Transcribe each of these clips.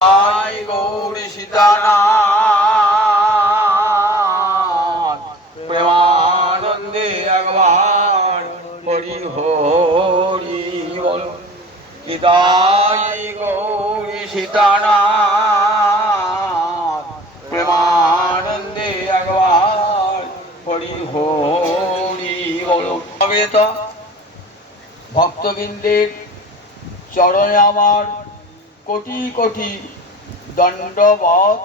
I Gauri Sitanath প্রেমানন্দে একবার হরি হরি বল। নিতাই গৌরী সীতানাথ প্রেমানন্দে একবার হরি হরি বল। তবে তো ভক্তবৃন্দের চরণে আমার কোটি কোটি দণ্ডবত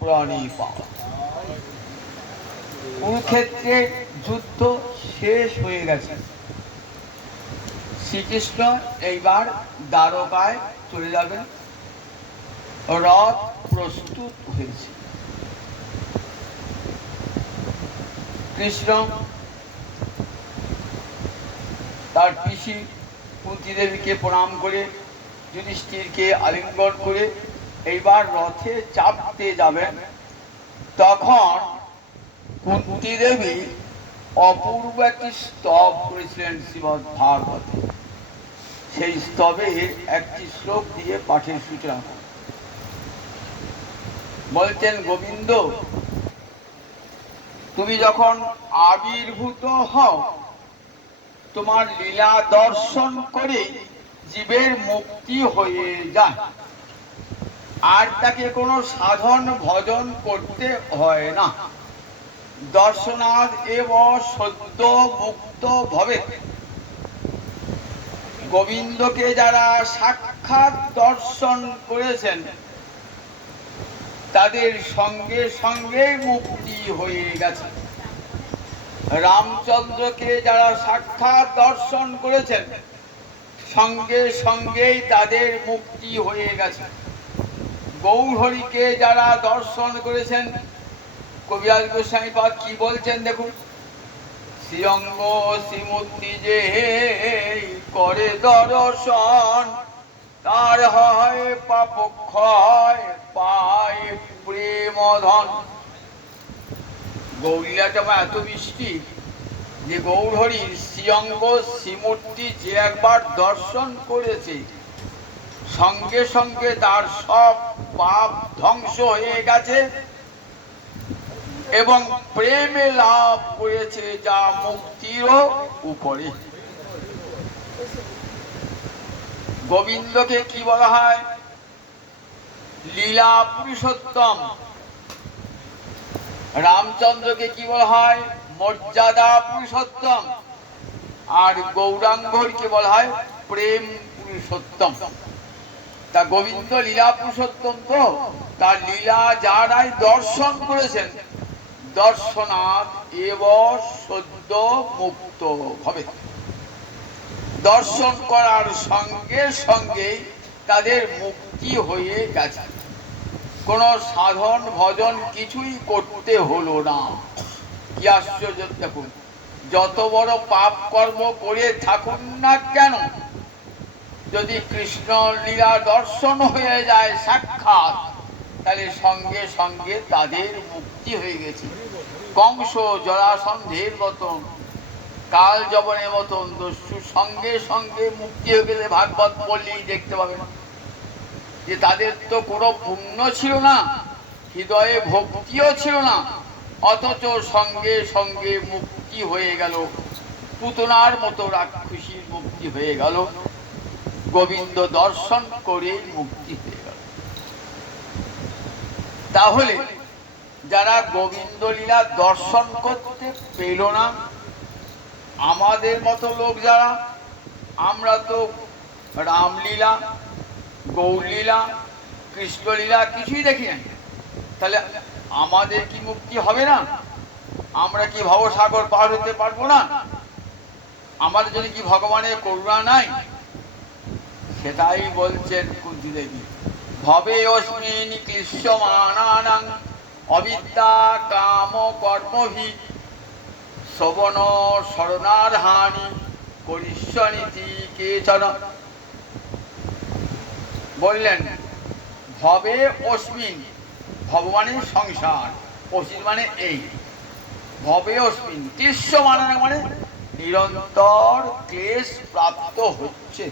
প্রণিপাত। কুরুক্ষেত্রের যুদ্ধ শেষ হয়ে গেছে। শ্রীকৃষ্ণ এইবার দ্বারকায় চলে যাবেন। রথ প্রস্তুত হয়েছে। কৃষ্ণ তার পিসি কুন্তী দেবীকে প্রণাম করে, যুধিষ্ঠিরকে আলিঙ্গন করে এইবার রথে চাপতে যাবেন। তখন কুন্তী দেবী অপূর্ব একটি স্তব করেছিলেন শ্রীমদ্ ভাগবতে। সেই স্তবে একটি শ্লোক দিয়ে পাঠের সূচনা বলছেন, গোবিন্দ তুমি যখন আবির্ভূত হও, তোমার লীলা দর্শন করে জীবের মুক্তি হয়ে যায়, আর তাকে কোনো সাধন ভজন করতে হয় না। দর্শনাদ এব সদ্য মুক্ত ভবে। গোবিন্দকে যারা সাক্ষাৎ দর্শন করেছেন তাদের সঙ্গে সঙ্গে মুক্তি হয়ে গেছে। রামচন্দ্রকে যারা সাক্ষাৎ দর্শন করেছেন সঙ্গে সঙ্গেই তাদের মুক্তি হয়ে গেছে। গৌরহরিকে যারা দর্শন করেছেন, কবিরাজ গোস্বামীপাদ কি বলছেন দেখুন, শ্রীঅঙ্গ শ্রীমূর্তি যে করে দর্শন, তার হয় পাপ ক্ষয় পায় প্রেমধন। গৌরীলাটা এত মিষ্টি যে গৌরহরির শ্রীঅঙ্গ শ্রীমূর্তি যে একবার দর্শন করেছে সঙ্গে সঙ্গে তার সব পাপ ধ্বংস হয়ে গেছে এবং প্রেমে লাভ করেছে যা মুক্তিরও উপরে। গোবিন্দকে কি বলা হয়? লীলা পুরুষোত্তম। রামচন্দ্রকে কি বলা হয়? মর্যাদা পুরুষোত্তম। আর গৌরাঙ্গকে বলা হয় প্রেম পুরুষোত্তম। তা গোবিন্দ লীলা পুরুষোত্তম, তো তার লীলা যারাই দর্শন করেছেন, দর্শনাৎ এব সদ্য মুক্ত হবে। দর্শন করার সঙ্গে সঙ্গেই তাদের মুক্তি হয়ে গেছে। কোনো সাধন ভজন কিছুই করতে হলো না। কি আশ্চর্য দেখুন, যত বড় পাপ কর্ম করে থাকুন না কেন, যদি কৃষ্ণ লীলা দর্শন হয়ে যায় সাক্ষাৎ, তাহলে সঙ্গে সঙ্গে তাদের মুক্তি হয়ে গেছে। কংস জরাসন্ধের মতন, কাল যবনের মতন দস্যু সঙ্গে সঙ্গে মুক্তি হয়ে গেলে ভাগবত পড়লেই দেখতে পাবেন যে তাদের তো কোনো পুণ্য ছিল না, হৃদয়ে ভক্তিও ছিল না, অথচ সঙ্গে সঙ্গে মুক্তি হয়ে গেল। পুতনার মতো রাক্ষসীর মুক্তি হয়ে গেল, গোবিন্দ দর্শন করে মুক্তি হয়ে গেল। তাহলে যারা গোবিন্দ লীলা দর্শন করতে পেল না, আমাদের মতো লোক যারা, আমরা তো রামলীলা, গৌরলীলা, কৃষ্ণলীলা কিছুই দেখি না, তাহলে আমাদের কি মুক্তি হবে না? আমরা কি ভবসাগর পার হতে পারবো না? আমাদের জন্য কি ভগবানের করুণা নাই? সেটাই বলছেন কুন্তী দেবী, ভবে অস্মিন ক্লিশ্যমানানাং অবিদ্যা কাম কর্মভি শ্রবণ শরণার্হানি করিষ্যনীতি কেচন। বললেন ভবে অস্মিন, ভগবানের সংসার, অস্মিন মানে এই, ভবে অস্মিন ক্লিশ্যমানানাং মানে নিরন্তর ক্লেশ প্রাপ্ত হচ্ছে।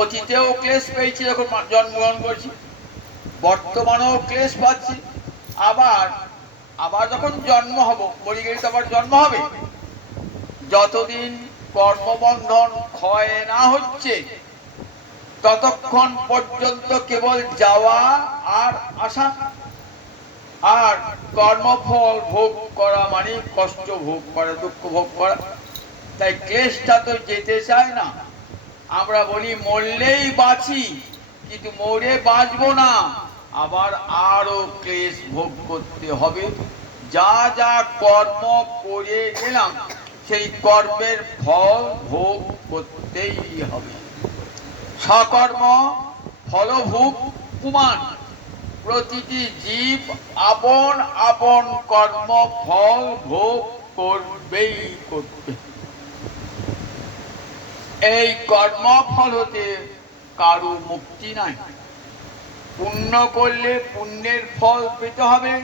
অতীতেও ক্লেশ পেয়েছি যখন জন্মগ্রহণ করছি, বর্তমানেও ক্লেশ পাচ্ছি, আবার আবার যখন জন্ম হব, মরে গেলে তো আবার জন্ম হবে। যতদিন কর্মবন্ধন ক্ষয় না হচ্ছে ততক্ষণ পর্যন্ত কেবল যাওয়া আর আসা, আর কর্মফল ভোগ করা মানে কষ্ট ভোগ করা, দুঃখ ভোগ করা। তাই ক্লেশটা তো যেতে চায় না। আমরা বলি মরলেই বাঁচি, কিন্তু মরে বাঁচবো না, আবার আরো ক্লেশ ভোগ করতে হবে। যা যা কর্ম করে গেলাম সেই কর্মের ফল ভোগ করতেই হবে। সকর্ম ফলভোগ পুমান, প্রতিটি জীব আপন আপন কর্ম ফল ভোগ করবেই করবে। এই কর্মফল হতে কারো মুক্তি নাই। পুণ্য করলে পুণ্যের ফল পেতে হবে,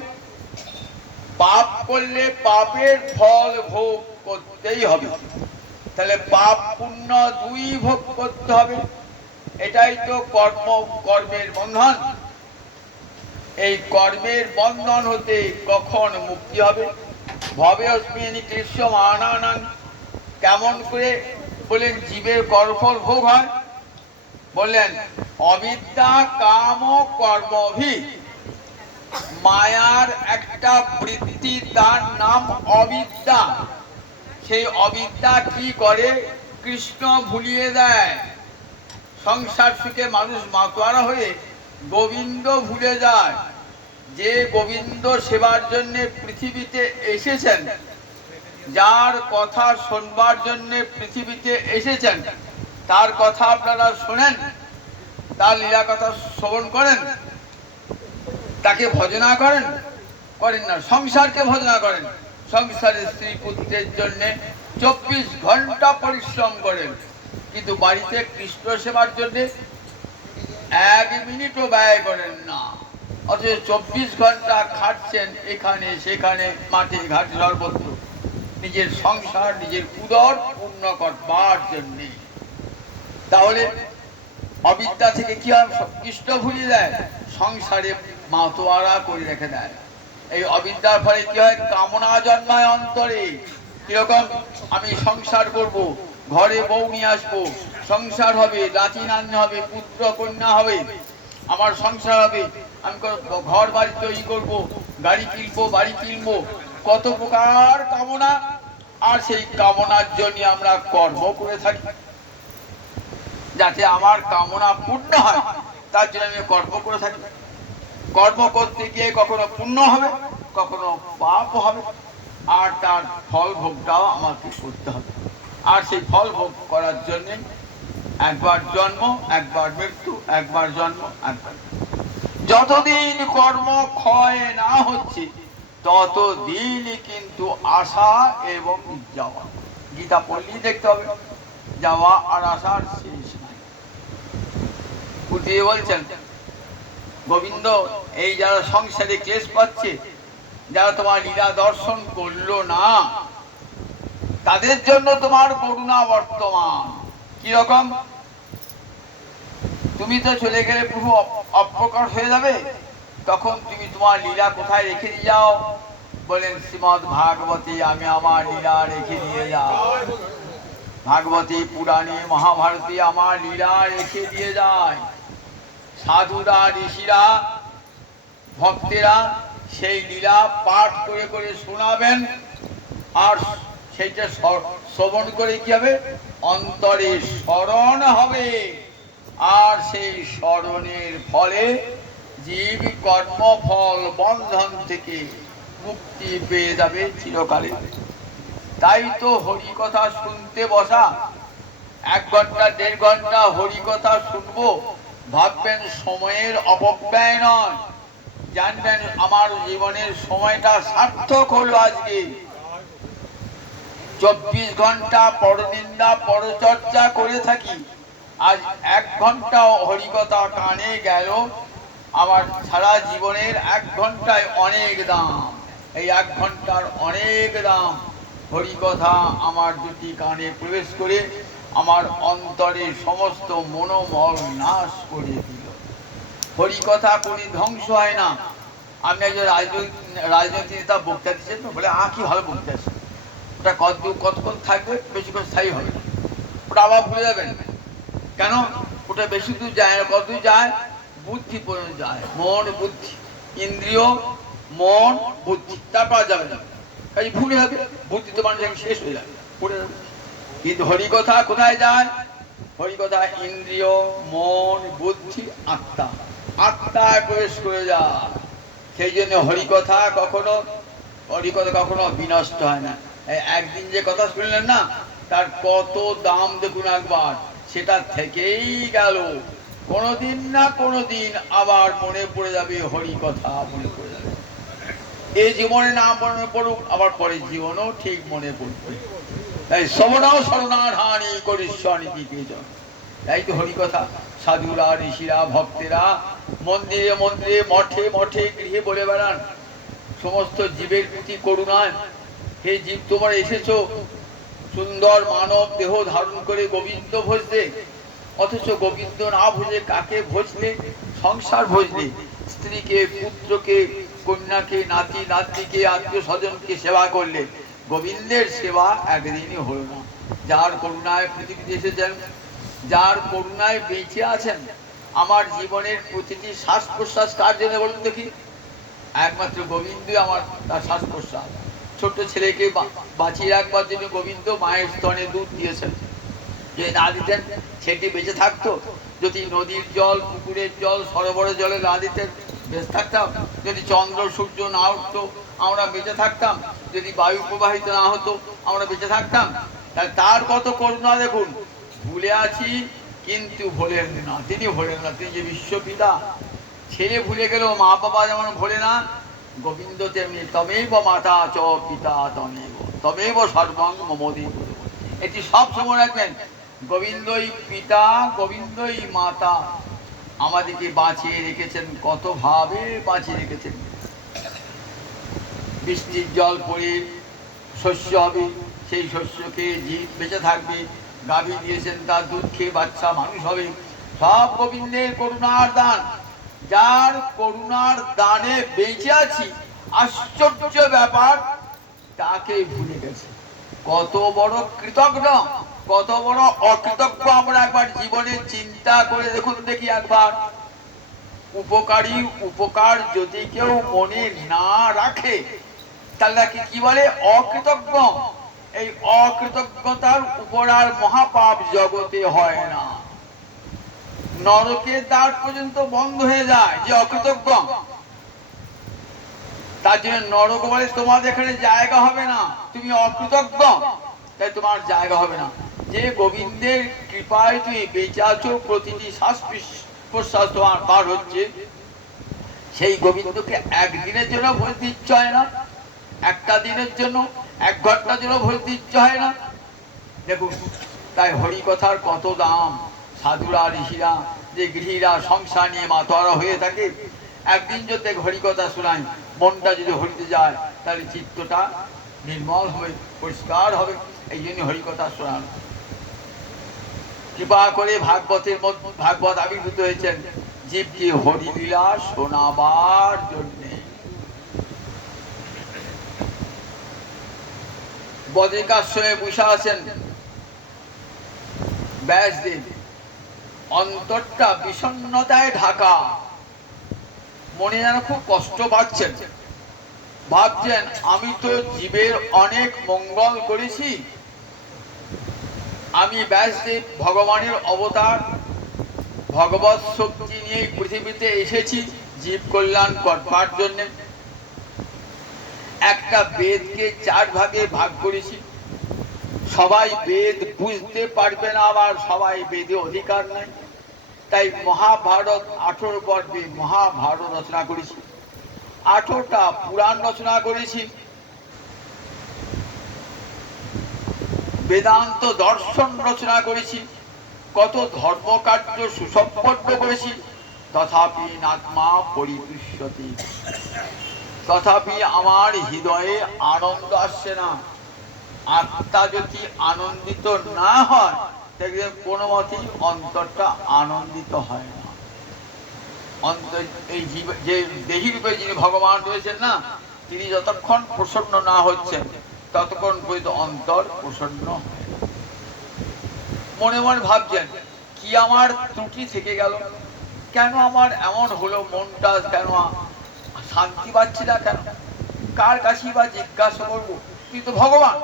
পাপ করলে পাপের ফল ভোগ করতেই হবে। তাহলে পাপ পুণ্য দুই ভোগ করতে হবে, এটাই তো কর্মের বন্ধন। এই কর্মের বন্ধন হতে কখন মুক্তি হবে? ভবে অস্মিনী কৃষ্ণ মানানাং, কেমন করে বলেন জীবের কর্মফল ভোগ হয়? বললেন অবিদ্যা কাম কর্মভি, মায়ার একটা বৃত্তি, তার নাম অবিদ্যা। সেই অবিদ্যা কি করে? কৃষ্ণ ভুলিয়ে দেয়। সংসার সুখে মানুষ মাতোয়ারা হয়ে গোবিন্দ ভুলে যায়। যে গোবিন্দ সেবার জন্য পৃথিবীতে এসেছেন, যার কথা শুনবার জন্য পৃথিবীতে এসেছেন, তার কথা আপনারা শোনেন, তার লীলা কথা শ্রবণ করেন, তাকে ভজনা করেন? করেন না। সংসারকে ভজনা করেন, সংসারের স্ত্রী পুত্রের জন্য 24 ঘন্টা পরিশ্রম করেন, কিন্তু বাড়িতে কৃষ্ণ সেবার জন্য 1 মিনিটও ব্যয় করেন না। অথচ 24 ঘন্টা খাটছেন এখানে সেখানে, মাঠে ঘাটে সর্বত্র, নিজের সংসার নিজের উদর পূর্ণ করবার জন্য। তাহলে অবিদ্যা থেকে কি হয়? কৃষ্ণ ভুলিয়ে দেয়, সংসারে মাতোয়ারা করে রেখে দেয়। এই অবিদ্যার ফলে কি হয়? কামনা জন্মায় অন্তরে। কিরকম? আমি সংসার করব, ঘরে বউ নিয়ে আসবো, সংসার হবে, নাতি নাতনি হবে, পুত্র কন্যা হবে, আমার সংসার হবে, আমি ঘর বাড়ি তৈরি করব, গাড়ি কিনবো, বাড়ি কিনবো, কত প্রকার কামনা। আর সেই কামনার জন্য আমরা কর্ম করে থাকি, যাতে আমার কামনা পূর্ণ হয়, তার জন্য আমি কর্ম করে থাকি। কর্ম করতে গিয়ে কখনো পুণ্য হবে, কখনো পাপ হবে, আর তার ফল ভোগটাও আমাকে করতে হবে। আর সেই ফল ভোগ করার জন্য একবার জন্ম, একবার মৃত্যু, একবার জন্ম, একবার। যতদিন কর্ম ক্ষয় না হচ্ছে ততদিন কিন্তু আসা এবং যাওয়া। গীতা পড়লেই দেখতে হবে যাওয়া আর আসার শেষ নাই। উঠিয়ে বলছেন গোবিন্দ, এই যারা সংসারে ক্লেশ পাচ্ছে, যারা তোমার লীলা দর্শন করলো না, তাদের জন্য তোমার করুণা বর্তমান। কিরকম? তুমি তো চলে গেলে প্রভু অপ্রকট হয়ে যাবে, তখন তুমি তোমার লীলা কোথায় রেখে দিয়ে যাও? বলেন শ্রীমদ ভাগবতী আমি আমার লীলা রেখে দিয়ে যাও। ভাগবতী পুরাণে মহাভারতী আমার লীলা রেখে দিয়ে যায়। সাধুরা ঋষিরা ভক্তেরা সেই লীলা পাঠ করে করে শোনাবেন, আর সেইটা শ্রবণ করে কি হবে? অন্তরে স্মরণ হবে, আর সেই স্মরণের ফলে জীব কর্মফল বন্ধন থেকে মুক্তি পেয়ে যাবে চিরকালে। তাই তো হরি কথা শুনতে বসা, 1 ঘন্টা 1.5 ঘন্টা হরি কথা শুনবো, ভাববেন সময়ের অপব্যয় নয়, জানবেন আমার জীবনের সময়টা সার্থক হলো। আজকে 24 ঘন্টা পরনিন্দা পরচর্চা করে থাকি, আজ 1 ঘন্টাও হরিকথা কানে গেল, আমার সারা জীবনের 1 ঘন্টায় অনেক দাম। এই 1 ঘন্টার অনেক দাম। হরিকথা আমার দুটি কানে প্রবেশ করে আমার অন্তরে সমস্ত মনোমল নাশ করে দিল। হরিকথা কোনো ধ্বংস হয় না। আপনি একজন রাজনৈতিক নেতা বক্তা দিচ্ছেন তো, বলে কি ভালো বক্তা আছে, ওটা কতক্ষণ থাকবে, বেশিক্ষণ স্থায়ী হবে না, ওটা আবার ভুলে যাবেন। কেন? ওটা বেশি দূর যায় না, কত দূর যায়? বুদ্ধি পর্যন্ত যায়। মন বুদ্ধি, ইন্দ্রিয়, মন বুদ্ধি, তারপর যাবে না, কাজে ভুলে যাবে। বুদ্ধি তো মানুষ শেষ হয়ে যাবে, পড়ে যাবে। কিন্তু হরিকথা কোথায় যায়? হরিকথা ইন্দ্রিয়, মন, বুদ্ধি, আত্মা, আত্মায় প্রবেশ করে যায়। সেই জন্য হরিকথা কখনো বিনষ্ট হয় না। একদিন যে কথা শুনলেন না, তার কত দাম দেখুন একবার, সেটা থেকেই গেল। কোনোদিন না কোনোদিন আবার মনে পড়ে যাবে, হরিকথা মনে পড়ে যাবে। এই জীবনে না মনে পড়ুক, আবার পরের জীবনও ঠিক মনে পড়বে। তাই শ্রবণাও শরণাধানী করিশ্বর নীতি পেয়েছেন। তাই তো হরিকথা সাধুরা, ঋষিরা, ভক্তেরা মন্দিরে মন্দিরে, মঠে মঠে, গৃহে বলে বেড়ান সমস্ত জীবের প্রতি করুণায়। হে জীব, তোমরা এসেছো সুন্দর মানব দেহ ধারণ করে গোবিন্দ ভজতে, অথচ গোবিন্দ না ভজে কাকে ভজলে? সংসার ভজলে, স্ত্রীকে, পুত্রকে, কন্যাকে, নাতি নাতনিকে, আত্মীয় স্বজনকে সেবা করলে। গোবিন্দের সেবা একদিনই হলো না। যার করুণায় পৃথিবীতে এসেছেন, যার করুণায় বেঁচে আছেন, আমার জীবনের প্রতিটি শ্বাস প্রশ্বাস কার জন্য বলুন দেখি? একমাত্র গোবিন্দই আমার তার শ্বাস প্রশ্বাস। ছোট্ট ছেলেকে বাঁচিয়ে রাখবার জন্য গোবিন্দ মায়ের স্তনে দুধ দিয়েছেন। যদি না দিতেন সেটি বেঁচে থাকতো? যদি নদীর জল, পুকুরের জল, সরোবরের জলে না দিতেন বেঁচে থাকতাম? যদি চন্দ্র সূর্য না উঠতো আমরা বেঁচে থাকতাম? যদি বায়ু প্রবাহিত না হতো আমরা বেঁচে থাকতাম? তার কত করুণা দেখুন। ভুলে আছি কিন্তু ভোলেন না, তিনি ভোলেন না, তিনি যে বিশ্বপিতা। ছেলে ভুলে গেলেও মা বাবা যেমন ভোলে না, গোবিন্দ তেমনি তমেব মাতা চ পিতা তমেব সর্বং মম দেব। এটি সব সময় রাখবেন। গোবিন্দই পিতা, গোবিন্দই মাতা, আমাদেরকে বাঁচিয়ে রেখেছেন, কত ভাবে বাঁচিয়ে রেখেছেন। বৃষ্টির জল পড়ে শস্য হবে, সেই শস্যকে জীব বেঁচে থাকবে। গাভী দিয়েছেন, তার দুধ খেয়ে বাচ্চা মানুষ হবে। সব গোবিন্দের করুণার দান। যার করুণার দানে বেঁচে আছি, আশ্চর্য ব্যাপার, তাকে ভুলে গেছে। কত বড় কৃতজ্ঞ, কত বড় অকৃতজ্ঞ আমরা একবার জীবনে চিন্তা করে দেখুন দেখি একবার। উপকারী উপকার যদি কেউ মনে না রাখে, তাহলে তাকে কি বলে? অকৃতজ্ঞ। এই অকৃতজ্ঞতার উপর আর মহাপাপ জগতে হয় না। নরকের দ্বার পর্যন্ত বন্ধ হয়ে যায় যে অকৃতজ্ঞ। তার জন্য নরক বলে তোমার এখানে জায়গা হবে না, তুমি অকৃতজ্ঞ, তাই তোমার জায়গা হবে না। যে গোবিন্দের কৃপায় তুমি বেঁচে আছো, প্রতিটি শ্বাস প্রশ্বাস তোমার পার হচ্ছে, সেই গোবিন্দকে একদিনের জন্য ভুলতে ইচ্ছে হয় না, একটা দিনের জন্য, এক ঘন্টার জন্য ভুলতে ইচ্ছে হয় না। দেখুন, তাই হরিকথার কত দাম। সাধুরা, ঋষিরা, যে গৃহীরা সংসার নিয়ে মাতোয়ারা হয়ে থাকে, একদিন যদি হরিকথা শোনায়, মনটা যদি হরিতে যায়, তাহলে চিত্তটা নির্মল হবে, পরিষ্কার হবে। এই জন্য হরিকথা শোনানো। কৃপা করে ভাগবত আবির্ভূত হয়েছেন জীবকে হরিলীলা শোনাবার জন্যে। বদ্রিকাশ্রমে বসে আছেন ব্যাসদেব, অন্তরটা বিষণ্ণতায় ঢাকা, মনে যেন খুব কষ্ট পাচ্ছেন। ভাবছেন, আমি তো জীবের অনেক মঙ্গল করেছি, আমি ব্যাসদেব ভগবানের অবতার, ভগবত শক্তি নিয়ে পৃথিবীতে এসেছি জীব কল্যাণ করবার জন্য। একটা বেদকে 4 ভাগে ভাগ করেছি। সবাই বেদ বুঝতে পারবে না, আবার সবাই বেদে অধিকার নাই। তাই মহাভারত 18 পর্বে মহাভারত রচনা করেছি, 18টা পুরাণ রচনা করেছি, বেদান্ত দর্শন রচনা করেছি, কত ধর্মকার্য সুসম্পন্ন করেছি। তথাপি নাত্মা পরিতুষ্যতি, তথাপি আমার হৃদয়ে আনন্দ আসছে না। আত্মা যদি আনন্দিত না হয়, দেখবেন কোনো মতেই অন্তরটা আনন্দিত হয় না। অন্তর এই জীব যে দেহী রূপে যিনি ভগবান রয়েছেন না, তিনি যতক্ষণ প্রসন্ন না হচ্ছেন ততক্ষণ পর্যন্ত অন্তর প্রসন্ন হয়। মনে মনে ভাবছেন কি আমার ত্রুটি থেকে গেল, কেন আমার এমন হলো, মনটা কেন শান্তি পাচ্ছি না, কেন কার কাছেই বা জিজ্ঞাসা করবো? কিন্তু ভগবান,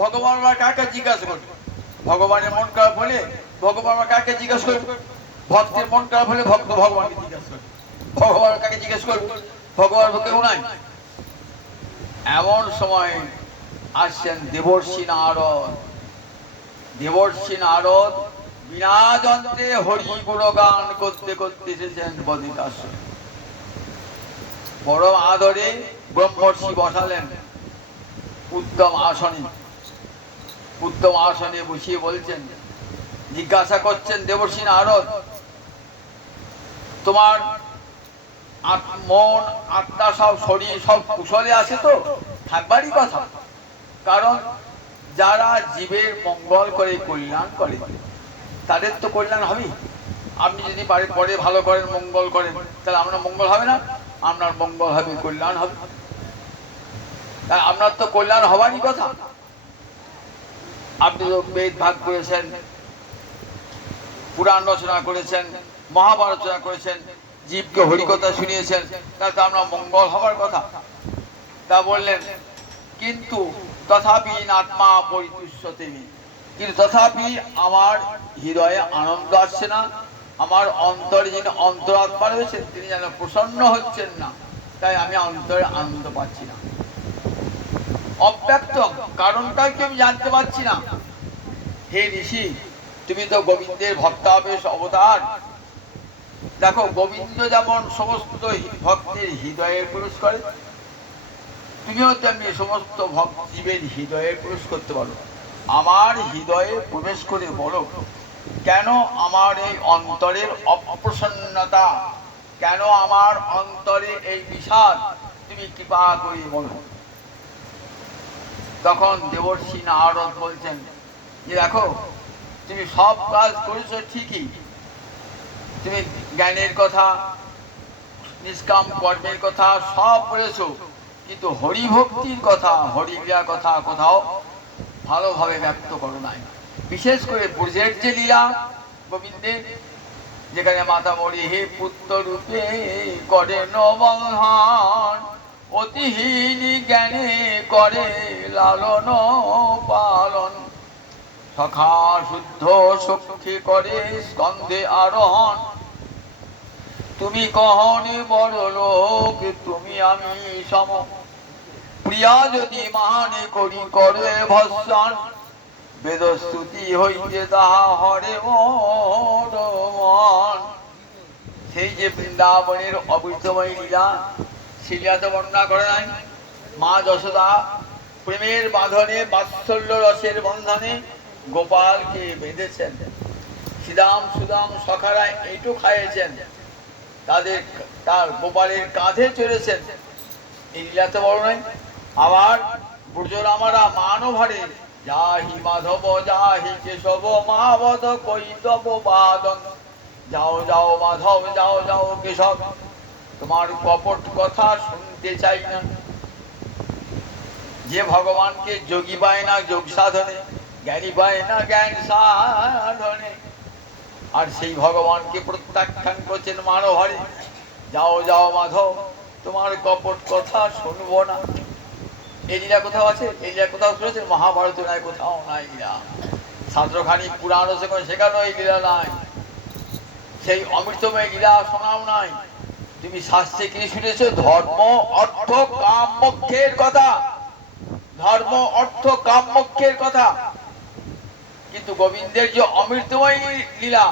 ভগবান বা কাকে জিজ্ঞাসা করবে? ভগবানের মন খারাপ হলে ভগবান বা কাকে জিজ্ঞাসা করবে? ভক্তের মন খারাপ হলে ভক্ত ভগবানকে জিজ্ঞাসা করবে। ভগবান কাকে জিজ্ঞেস করবে? ভগবান কেউ নাই। এমন সময় আসছেন দেবর্ষি নারদ। দেবর্ষি নারদ বিনা যন্ত্রে হরি গুণগান করতে করতে এসেছেন বদ্রিকাশ্রমে। বড় আদরে ব্রহ্মর্ষি বসালেন উত্তম আসনে। উত্তম আসনে বসিয়ে বলছেন, জিজ্ঞাসা করছেন দেবর্ষি নারদ, তোমার মন আত্মা সব শরীর সব কুশলে আছে তো? থাকবারই কথা, কারণ যারা জীবের মঙ্গল করে কল্যাণ করে তাদের তো কল্যাণ হবে। আপনি যদি পরে ভালো করেন, মঙ্গল করেন, তাহলে আপনার মঙ্গল হবে না? আপনার মঙ্গল হবে, কল্যাণ হবে। তাই আপনার তো কল্যাণ হওয়ারই কথা। আপনি তো বেদ ভাগ করেছেন, পুরাণ রচনা করেছেন, মহাভারত রচনা করেছেন, জীবকে হরিকথা শুনিয়েছেন, তাহলে তো আপনার মঙ্গল হওয়ার কথা। তা বললেন কিন্তু তথাপি আত্মা পরিতুষ্যতে, কিন্তু তথাপি আমার হৃদয়ে আনন্দ আসছে না, আমার অন্তরে যিনি অন্তরাত্মা রয়েছেন তিনি যেন প্রসন্ন হচ্ছেন না, তাই আমি অন্তরে আনন্দ পাচ্ছি না। অব্যক্ত কারণটা কি আমি জানতে পারছি না। হে ঋষি, তুমি তো গোবিন্দের ভক্তাবেশ অবতার। দেখো, গোবিন্দ যেমন সমস্ত ভক্তের হৃদয়ে প্রবেশ করে, তুমিও তেমনি সমস্ত জীবের হৃদয়ে প্রবেশ করতে পারো। আমার হৃদয়ে প্রবেশ করে বলো, কেন আমার এই অন্তরের অপ্রসন্নতা, কেন আমার অন্তরে এই বিষাদ, তুমি কৃপা করে বলো। তখন দেবর্ষি নারদ বলছেন যে দেখো, তুমি সব কাজ করেছো ঠিকই, তুমি জ্ঞানের কথা, নিষ্কাম কর্মের কথা সব বলেছো, কিন্তু হরিভক্তির কথা, হরিলীলার কথা কোথাও ভালোভাবে ব্যক্ত করো নাই। বিশেষ করে ব্রজের যে লীলা গোবিন্দের, যেখানে মাতা মরি হে পুত্র রূপে করে নবন্ধন, অতিহীন জ্ঞানে করে লালন পালন, সখা শুদ্ধ সখী করে স্কন্ধে আরোহণ, তুমি কহনি বড় লোক, তুমি আমি সম, প্রিয়া যদি মানে করি করে ভৎসন, বেদস্তুতি হইতে তাহা হরে মন। সেই যে বৃন্দাবনের অবৃতময় লীলা, সেই লীলাতে বর্ণনা করে নাই মা যশোদা প্রেমের বাঁধনে, বাৎসল্য রসের বন্ধনে গোপালকে বেঁধেছেন। শ্রীদাম সুদাম সখারা এইটু খাইয়েছেন, তার গোপালের কাঁধে চড়েছেন, এই লীলাতে বড় নাই। আবার ব্রজরামারা মানভারে যাহি মাধব যাহি কেশব মাবদ কৈতব বাদন, যাও যাও মাধব যাও যাও কেশব, তোমার কপট কথা শুনতে চাই না। যে ভগবানকে যোগী পায় না যোগ সাধনে, জ্ঞানী পায় না জ্ঞান সাধনে, আর সেই ভগবানকে প্রত্যাখ্যান করছেন মানভারে, যাও যাও মাধব তোমার কপট কথা শুনবো না। এই লীলা কোথাও আছে? এই লীলা কোথাও শুনেছেন? মহাভারত নাই, কোথাও নাই লীলা। ছাত্রখানি পুরাণ সেখানেও এই লীলা নাই, সেই অমৃতময় লীলা শোনাও নাই। তুমি শাস্ত্রে কি শুনেছো? ধর্ম অর্থ কাম মোক্ষের কথা, ধর্ম অর্থ কাম মোক্ষের কথা। কিন্তু গোবিন্দের যে অমৃতময় লীলা,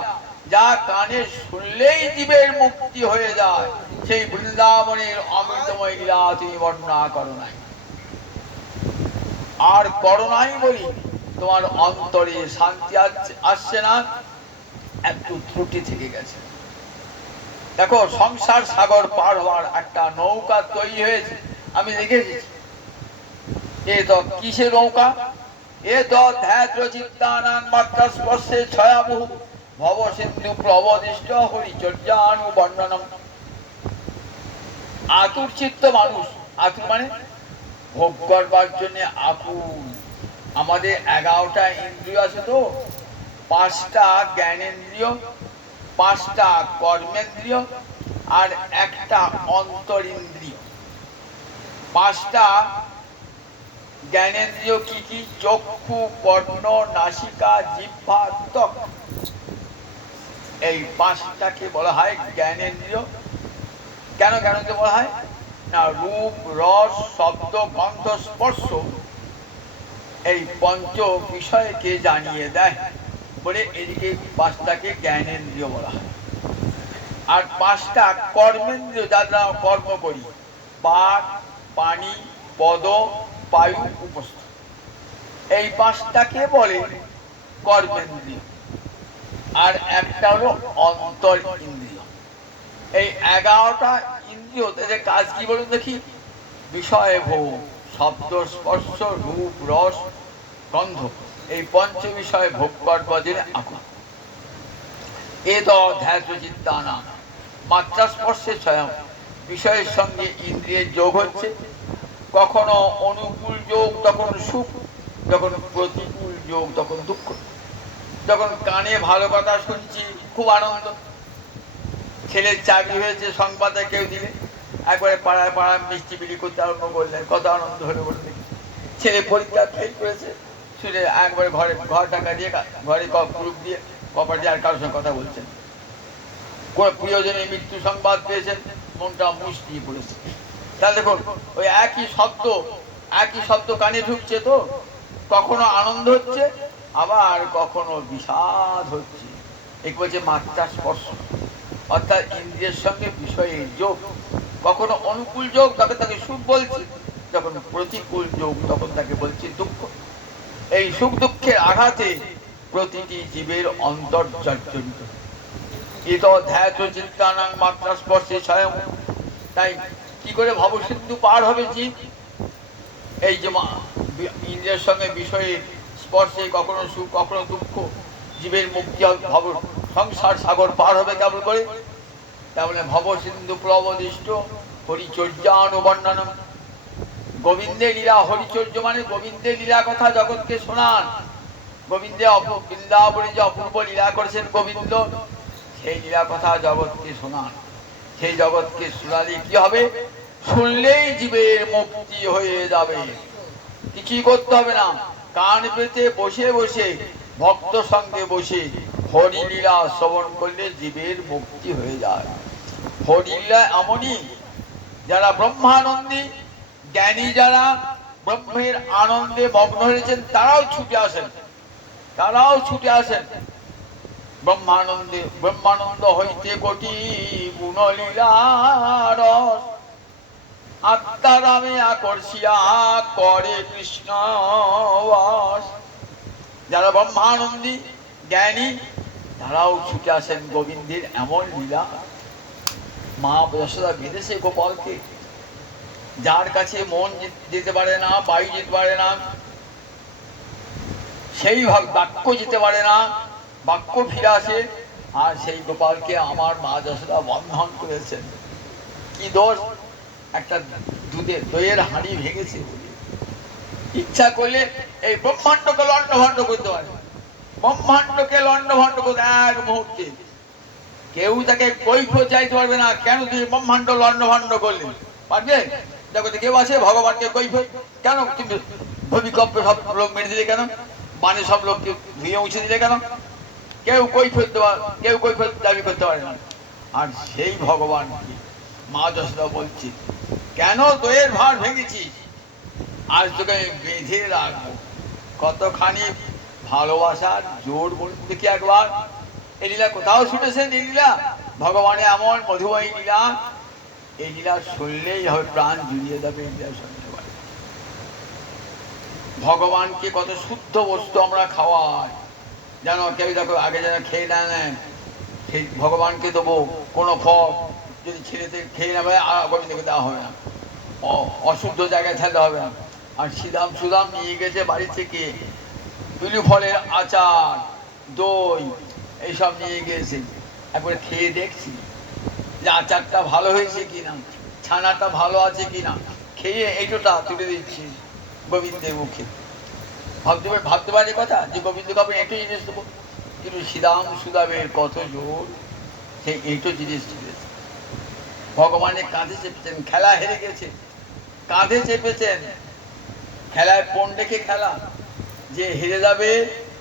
যা কানে শুনলেই জীবের মুক্তি হয়ে যায়, সেই বৃন্দাবনের অমৃতময় লীলা তুমি বর্ণনা করো নাই। আর করো নাই বলি তোমার অন্তরে শান্তি আসছে না, একটু ত্রুটি থেকে গেছে। দেখো, সংসার সাগর পার হওয়ার একটা নৌকা তৈরি হয়েছে, আমি দেখেছি। এ তো কিসের নৌকা? এতদ্ধ্যাত্রচিত্তানাং মাত্রাস্পর্শে ছয়াবহু ভব সিন্ধু প্রবদিষ্ট হরিচর্যানুবর্ণনম। আতুর চিত্ত মানুষ, আতুর মানে ভোগ করবার জন্য আকুল। আমাদের 11টা ইন্দ্রিয় আছে তো, 5টা জ্ঞানেন্দ্রিয়, 5টা কর্মেন্দ্রিয় আর 1টা অন্তরিন্দ্রিয়। 5টা জ্ঞানেন্দ্রিয় কি কি? চক্ষু, কর্ণ, নাসিকা, জিহ্বা, ত্বক। এই 5টাকে বলা হয় জ্ঞানেন্দ্রিয়। কেন জ্ঞানেন্দ্রিয় বলা হয়? না, রূপ, রস, শব্দ, গন্ধ, স্পর্শ এই পঞ্চ বিষয়কে জানিয়ে দেয় বলে এদিকে 5টাকে জ্ঞানেন্দ্রিয় বলা হয়। আর 5টা কর্মেন্দ্রিয়, যারা কর্ম করি, বাক, পানি, পদ, বায়ু, উপস্থ, এই 5টাকে বলে কর্মেন্দ্রিয়। আর একটা হলো অন্তর ইন্দ্রিয়। এই 11টা ইন্দ্রিয় তাদের কাজ কি বলুন দেখি? বিষয় ভোগ, শব্দ, স্পর্শ, রূপ, রস, গন্ধ, এই পঞ্চ বিষয় ভোগ করবার জন্য আকুল। এতদ্ধ্যাত্রচিত্তানাং মাত্রা স্পর্শে স্বয়ং, বিষয়ের সঙ্গে ইন্দ্রিয়ের যোগ হচ্ছে। কখনো অনুকূল যোগ তখন সুখ, যখন প্রতিকূল যোগ তখন দুঃখ। যখন কানে ভালো কথা শুনছি খুব আনন্দ, ছেলের চাকরি হয়েছে সংবাদে কেউ দিলে, একবারে পাড়ায় পাড়ায় মিষ্টি বিলি করতে আরম্ভ করলেন, কত আনন্দ হলো বলে। ছেলে পরীক্ষা ফেল করেছে, শুনে একবারে ঘর টাকা দিয়ে, ঘরে গ্রুপ দিয়ে, কপার দিয়ে আর কারোর সঙ্গে কথা বলছেন। কোন প্রিয়জনের মৃত্যু সংবাদ পেয়েছেন, মনটা মুষ্টিয়ে পড়েছে। তাহলে দেখুন, ওই একই শব্দ কানে ঢুকছে তো, কখনো আনন্দ হচ্ছে, আবার কখনো বিষাদ হচ্ছে। এই বলছে মাত্রা স্পর্শ, অর্থাৎ ইন্দ্রিয়ের সঙ্গে বিষয়ের যোগ। কখনো অনুকূল যোগ, তখন তাকে সুখ বলছি, যখন প্রতিকূল যোগ তখন তাকে বলছি দুঃখ। এই সুখ দুঃখের আঘাতে প্রতিটি জীবের অন্তর জর্জরিত। এতদ্ধ্যাত্রচিত্তানাং মাত্রা স্পর্শে স্বয়ং। তাই কি করে ভবসিন্ধু পার হবে জীব? এই যে ইন্দ্রিয়ের সঙ্গে বিষয়ের স্পর্শে কখনো সুখ কখনো দুঃখ, জীবের মুক্তি ভব সংসার সাগর পার হবে কেমন করে? তেমন ভবসিন্ধু প্রবদিষ্ট হরিচর্যানুবর্ণনম। গোবিন্দের লীলা, হরিচর্য মানে গোবিন্দের লীলা কথা জগৎকে শোনান। গোবিন্দে বৃন্দাবনে যে অপূর্ব লীলা করেছেন গোবিন্দ, সেই লীলা কথা জগৎকে শোনান। সেই জগৎকে শোনালে কি হবে? শুনলেই জীবের মুক্তি হয়ে যাবে, কিছুই করতে হবে না। কান পেতে বসে বসে, ভক্ত সঙ্গে বসে হরিলীলা শ্রবণ করলে জীবের মুক্তি হয়ে যায়। হরিলীলা এমনই, যারা ব্রহ্মানন্দী জ্ঞানী, যারা ব্রহ্মের আনন্দে মগ্ন হয়েছেন, তারাও ছুটে আসেন ব্রহ্মানন্দ হইতে কোটি গুণলীলার আত্মারামে আকর্ষিয়া করে কৃষ্ণ বাস। যারা ব্রহ্মানন্দী জ্ঞানী, তারাও ছুটে আসেন গোবিন্দের এমন লীলা। মা যশোদা বেঁধেছে গোপালকে, যার কাছে মন যেতে পারে না, বায়ু যেতে পারে না, সেই বাক্য যেতে পারে না, বাক্য ফিরে আসে, আর সেই গোপালকে আমার মা যশোদা বন্ধন করেছেন। কি দোষ? একটা দইয়ের হাঁড়ি ভেঙেছে বলে ইচ্ছা করলে এই ব্রহ্মাণ্ডকে লণ্ডভণ্ড করতে পারে। ব্রহ্মাণ্ডকে লণ্ডভণ্ড করতে এক মুহূর্তে কেউ তাকে কৈফিয়ত চাইতে পারবে না। কেন তুমি ব্রহ্মাণ্ড লণ্ডভণ্ড করলে? পারবে? জগতে কেউ আছে ভগবানকে কৈফিয়ত? কেন তুমি ভূমিকম্পে সব লোক মেরে দিলে কেন? মানে সব লোককে ধুয়ে মুছে দিলে কেন? কেউ কৈফিয়ত দাবি করতে পারে না। আর সেই ভগবানকে মা যশোদা বলছে, কেন দইয়ের ভাঁড় ভেঙেছিস? আজ তোকে বেঁধে রাখবো। কতখানি ভালোবাসার জোর বলুন দেখি একবার। এই লীলা কোথাও শুনেছেন? এই লীলা ভগবানের এমন মধুময়ী লীলা, এই লীলা শুনলেই হবে প্রাণ জুড়িয়ে যাবে। এই লীলা শুনতে পারে। ভগবানকে কত শুদ্ধ বস্তু আমরা খাওয়াই, যেন কেউ দেখো আগে যেন খেয়ে না নেয়। সেই ভগবানকে দেবো কোনো ফল যদি ছেলেতে খেয়ে নেবে, আর গোবিন্দকে দেওয়া হবে না, অশুদ্ধ জায়গায় খেতে হবে না। আর সুদাম নিয়ে গেছে বাড়ি থেকে বিলু ফলের আচার, দই এইসব নিয়ে গিয়েছে। একবার খেয়ে দেখছি যে আচারটা ভালো হয়েছে কিনা, ছানাটা ভালো আছে কিনা। খেয়ে এইটা তুলে দিচ্ছি গোবিন্দের মুখে। ভাবতে পারি কথা যে গোবিন্দ কাপড় একটু জিনিস দেবো, কিন্তু শ্রীরাম সুদামের কত জোর, সেই এইটো জিনিস তুলেছে। ভগবানের কাঁধে চেপেছেন, খেলা হেরে গেছে, কাঁধে চেপেছেন। খেলায় কোন রেখে খেলা, যে হেরে যাবে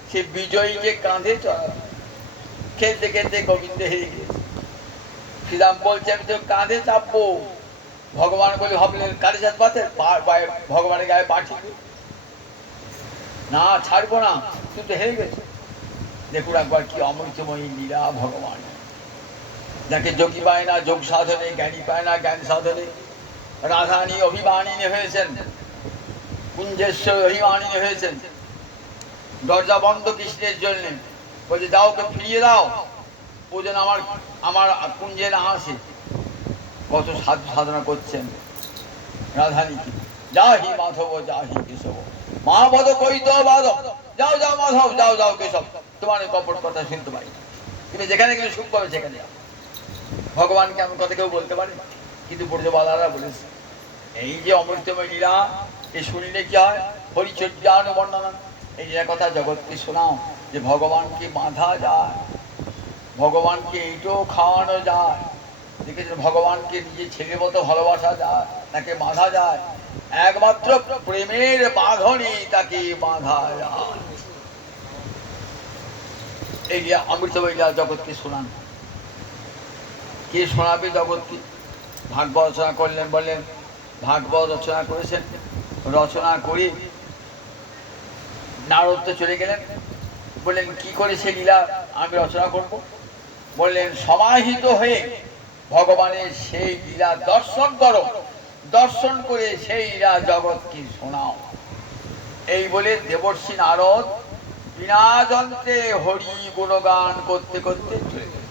সে বিজয়ীকে কাঁধে চড়াবে। খেলতে খেলতে গোবিন্দ হেরে গেছে। শ্রীরাম বলছে আমি তো কাঁধে চাপবো। ভগবান বলে ভাবলেন কাঁধে চাপবাতে ভগবানের গায়ে পা ঠিকবে না, ছাড়বো না, তুই তো হেরে গেছে। দেখুন একবার কি অমৃতময়ী লীলা ভগবান। যাকে যোগী পায় না যোগ সাধনে, জ্ঞানী পায় না জ্ঞান সাধনে। রাধারানী অভিমানিনী হয়েছেন, কুঞ্জেশ্বর অভিমানিনী হয়েছেন। দরজা বন্ধ কৃষ্ণের জন্য, বলছে যাও ওকে ফিরিয়ে দাও, ও যেন আমার কুঞ্জে না আসে। কত সাধু সাধনা করছেন রাধারানীকে। যাহি মাধব যাহি কেশব, মা বদ কৈত বাধব, যাও যাও মাধব, যাও যাও কেশব, তোমার কপট কথা শুনতে পাই না, তুমি যেখানে গেলে সুখ পাবে সেখানে যাও। ভগবানকে এমন কথা কেউ বলতে পারে? কিন্তু ব্রজবালারা বলেছে এই যে অমৃতময় লীলা, এ শুনলে কি হয়? হরিচর্যান বর্ণনা, এই লীলা কথা জগৎকে শোনাও যে ভগবানকে বাঁধা যায়, ভগবানকে এইটাও খাওয়ানো যায়। দেখেছেন ভগবানকে নিজে ছেলের মতো ভালোবাসা যায়, তাকে বাঁধা যায়। একমাত্র প্রেমের বাঁধনে তাকে বাঁধা যায়। এই অমৃতময় লীলা জগৎকে শোনান। কে শোনাবে জগৎকে? ভাগবত রচনা করলেন, বললেন ভাগবত রচনা করেছেন। রচনা করে নারদ চলে গেলেন, বললেন কি করে সে লীলা আমি রচনা করব? বললেন সমাহিত হয়ে ভগবানের সেই লীলা দর্শন করো, দর্শন করে সেই লীলা জগৎকে শোনাও। এই বলে দেবর্ষি নারদ বিনা যন্ত্রে হরি গুণগান করতে করতে চলে গেলেন।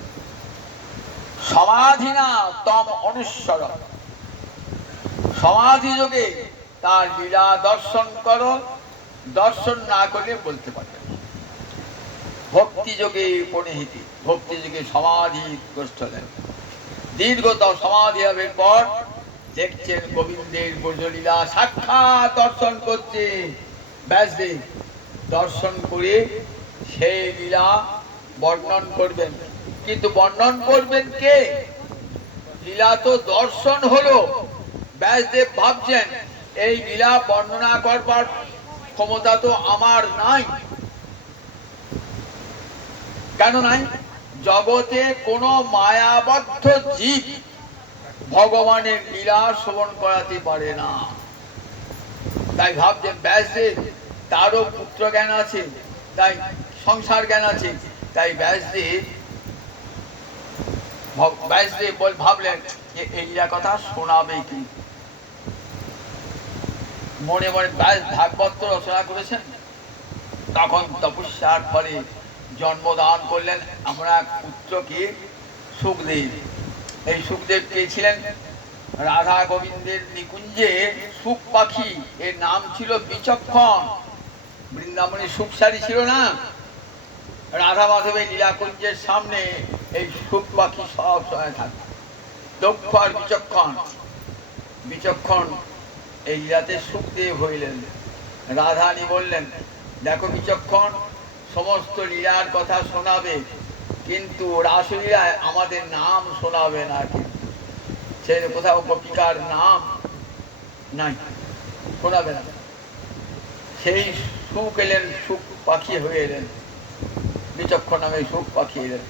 সমাধি না তম অনুস্বর, সমাধি যোগে তার লীলা দর্শন করো, দর্শন না করলে বলতে পারবে। ভক্তি যোগে পরিহিতি, ভক্তি যোগে সমাধি গ্রস্ত হলেন। দীর্ঘতর সমাধি লাভের পর দেখছেন গোবিন্দের ব্রজলীলা সাক্ষাৎ দর্শন করছে ব্যাসদেব। দর্শন করে সেই লীলা বর্ণন করবেন, কিন্তু বর্ণন করবেন কে? লীলা তো দর্শন হলো, ব্যাসদেব ভাবছেন এই লীলা বর্ণনা করবার ক্ষমতা তো আমার নাই। কেন নাই? জগতে কোনো মায়াবদ্ধ জীব ভগবানের লীলা শ্রবণ করাতে পারে না। তাই ভাবছেন ব্যাসদেব, তারও পুত্র জ্ঞান আছে, তাই সংসার জ্ঞান আছে, তাই ব্যাসদেব ভাবলেন যে এই লীলা কথা শোনাবে কি। মনে মনে ভাগবত রচনা করেছেন। তখন তপস্যার ফলে জন্মদান করলেন আমরা পুত্রকে সুখদেব। এই সুখদেব কে ছিলেন? রাধা গোবিন্দের নিকুঞ্জে সুখ পাখি, এর নাম ছিল বিচক্ষণ। বৃন্দাবনে সুখসারি ছিল না, রাধা মাধবের লীলাকুঞ্জের সামনে এই সুখ পাখি সব সময় থাকে। দক্ষ আর বিচক্ষণ, বিচক্ষণ এই লীলাতে সুখদেব হইলেন। রাধারানী বললেন দেখো বিচক্ষণ, সমস্ত লীলার কথা শোনাবে, কিন্তু রাসলীলায় আমাদের নাম শোনাবে না। কিন্তু সেই কোথাও গোপিকার নাম নাই, শোনাবে না। সেই সুখ এলেন, সুখ পাখি হয়ে এলেন, বিচক্ষণ নামে সুখ পাখি এলেন।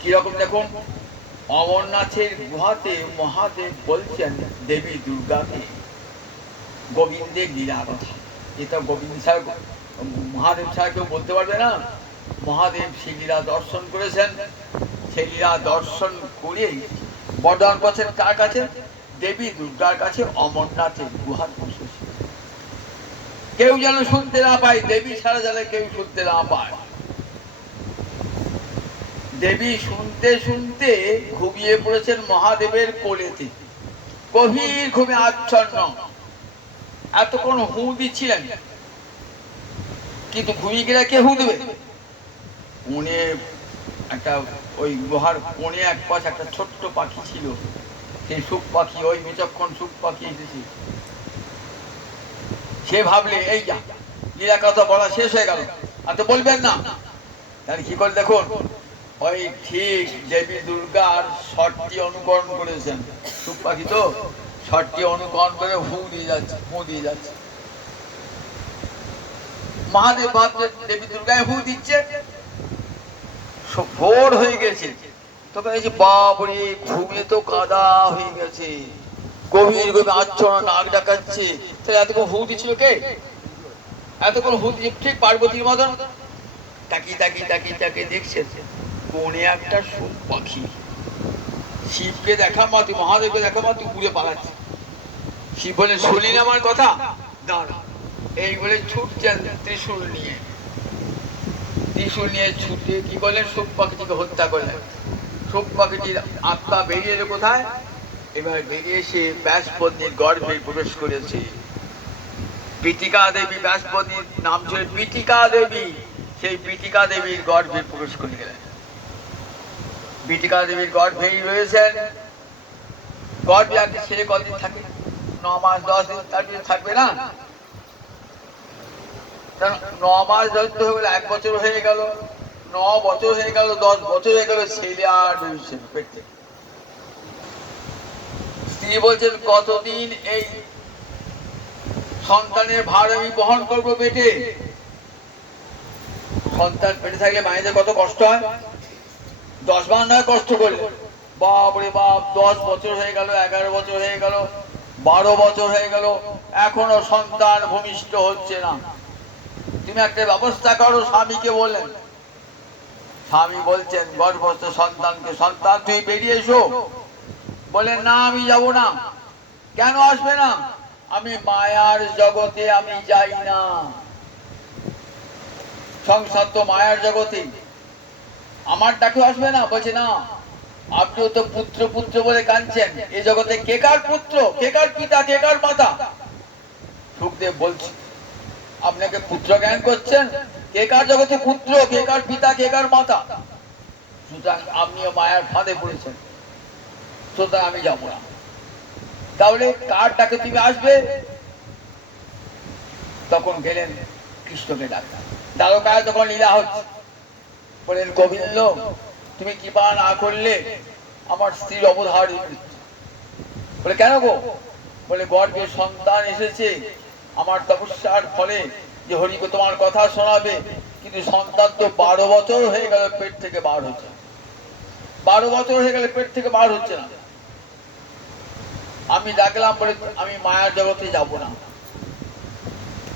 কিরকম দেখুন, অমরনাথের গুহাতে মহাদেব বলছেন দেবী দুর্গাকে গোবিন্দের লীলা কথা। এটা গোবিন্দ ছাড়া, মহাদেব ছাড়া কেউ বলতে পারবে না। মহাদেব সেই লীলা দর্শন করেছেন। সেই লীলা দর্শন করে বর্ধমান করছেন কার কাছে? দেবী দুর্গার কাছে, অমরনাথের গুহার বসেছে। কেউ যেন শুনতে না পায়, দেবী ছাড়া যেন কেউ শুনতে না পায়। দেবী শুনতে শুনতে ঘুমিয়ে পড়েছেন মহাদেবের কোলেতে, গভীর ঘুমে আচ্ছন্ন। এতক্ষণ হু দিচ্ছিলেন, কিন্তু ভূমিকেরা কে হু দেবে? কোণে একটা ওই লোহার কোণে এক পাশ একটা ছোট্ট পাখি ছিল, সেই সুখ পাখি, ওই বিচক্ষণ সুখ পাখি এসেছে। সে ভাবলে এই যা লীলা কথা বলা শেষ হয়ে গেল, আর তো বলবেন না। তাহলে কি করে দেখুন, ওই ঠিক দেবী দুর্গার শটটি অনুকরণ করেছেন। সুখ পাখি তো শটটি অনুকরণ করে হু দিয়ে যাচ্ছে, হু দিয়ে যাচ্ছে। মহাদেব ভাবছে দেবী দুর্গায় হু দিচ্ছে, ভোর হয়ে গেছে। তবে এই যে বাবরে ঘুমিয়ে তো কাদা হয়ে গেছে, গভীর গভীর আচ্ছন্ন নাক ডাকাচ্ছে। তাহলে এতক্ষণ হু দিচ্ছিল কে? এতক্ষণ হু দিয়ে ঠিক পার্বতীর মতন তাকিয়ে তাকিয়ে তাকিয়ে তাকিয়ে দেখছে কোনে একটা সুখ পাখি। শিবকে দেখা মাত্র, মহাদেবকে দেখা মাত্র উড়ে পালাচ্ছে। শিব বলে শুনলি না আমার কথা, দাঁড়া। এই বলে ছুটছেন ত্রিশূল নিয়ে, ত্রিশূল নিয়ে ছুটে কি করলেন, সুখ পাখিটিকে হত্যা করলেন। সুখ পাখিটির আত্মা বেরিয়ে এলো কোথায়? এবার বেরিয়ে এসে ব্যাসপত্নীর গর্ভে প্রবেশ করেছে। পিটিকা দেবী, ব্যাসপত্নীর নাম ছিল পিটিকা দেবী, সেই পিটিকা দেবীর গর্ভে প্রবেশ করে গেলেন। পিটিকা দেবীর গর্ভেই রয়েছেন। গর্ভে আগে ছেলে কদিন থাকে? 9 মাস 10 দিন, তার বেশি থাকবে না। 9 মাস ধরতে হলে 1 বছর হয়ে গেল, 9 বছর হয়ে গেল, 10 বছর হয়ে গেল, ছেলে আর রয়েছে পেট থেকে। স্ত্রী বলছেন কতদিন এই সন্তানের ভার আমি বহন করবো পেটে? সন্তান পেটে থাকলে মায়েদের কত কষ্ট হয়, 10 বার নয় কষ্ট করে। বাপরে বাপ, 10 বছর হয়ে গেল, 11 বছর হয়ে গেল, 12 বছর হয়ে গেল, এখনো সন্তান ভূমিষ্ঠ হচ্ছে না। তুমি একটা ব্যবস্থা করো। স্বামীকে বললেন। স্বামী বলছেন গর্ভস্থ সন্তানকে, সন্তান তুই বেরিয়ে এসো। বলেন না, আমি যাব না। কেন আসবে না? আমি মায়ার জগতে আমি যাই না। সংসার তো মায়ার জগতে, আমার ডাকে আসবে না। বলছে না, আপনিও তো পুত্র পুত্র বলে কাঁদছেন, এই জগতে কে কার পুত্র, কে কার পিতা, কে কার মাতা? সুখদেব বলছে আপনাকে পুত্র জ্ঞান করছেন, কে কার জগতে পুত্র, কে কার পিতা, কে কার মাতা? সুতরাং আপনিও মায়ার ফাঁদে পড়েছেন, সুতরাং আমি যাব না। তাহলে কার ডাকে তুমি আসবে? তখন গেলেন কৃষ্ণকে ডাকলেন। দ্বারকায় তখন লীলা হচ্ছে। বলেন গোবিন্দ, তুমি কৃপা না করলে আমার স্ত্রীর অবধার। বলে কেন গো? বলে গর্ভে সন্তান এসেছে, আমার তপস্যার ফলে যে হরিকে তোমার কথা শোনাবে, কিন্তু সন্তান তো 12 বছর হয়ে গেল পেট থেকে বার হচ্ছে, 12 বছর হয়ে গেলে পেট থেকে বার হচ্ছে না। আমি ডাকলাম বলে আমি মায়ার জগতে যাব না।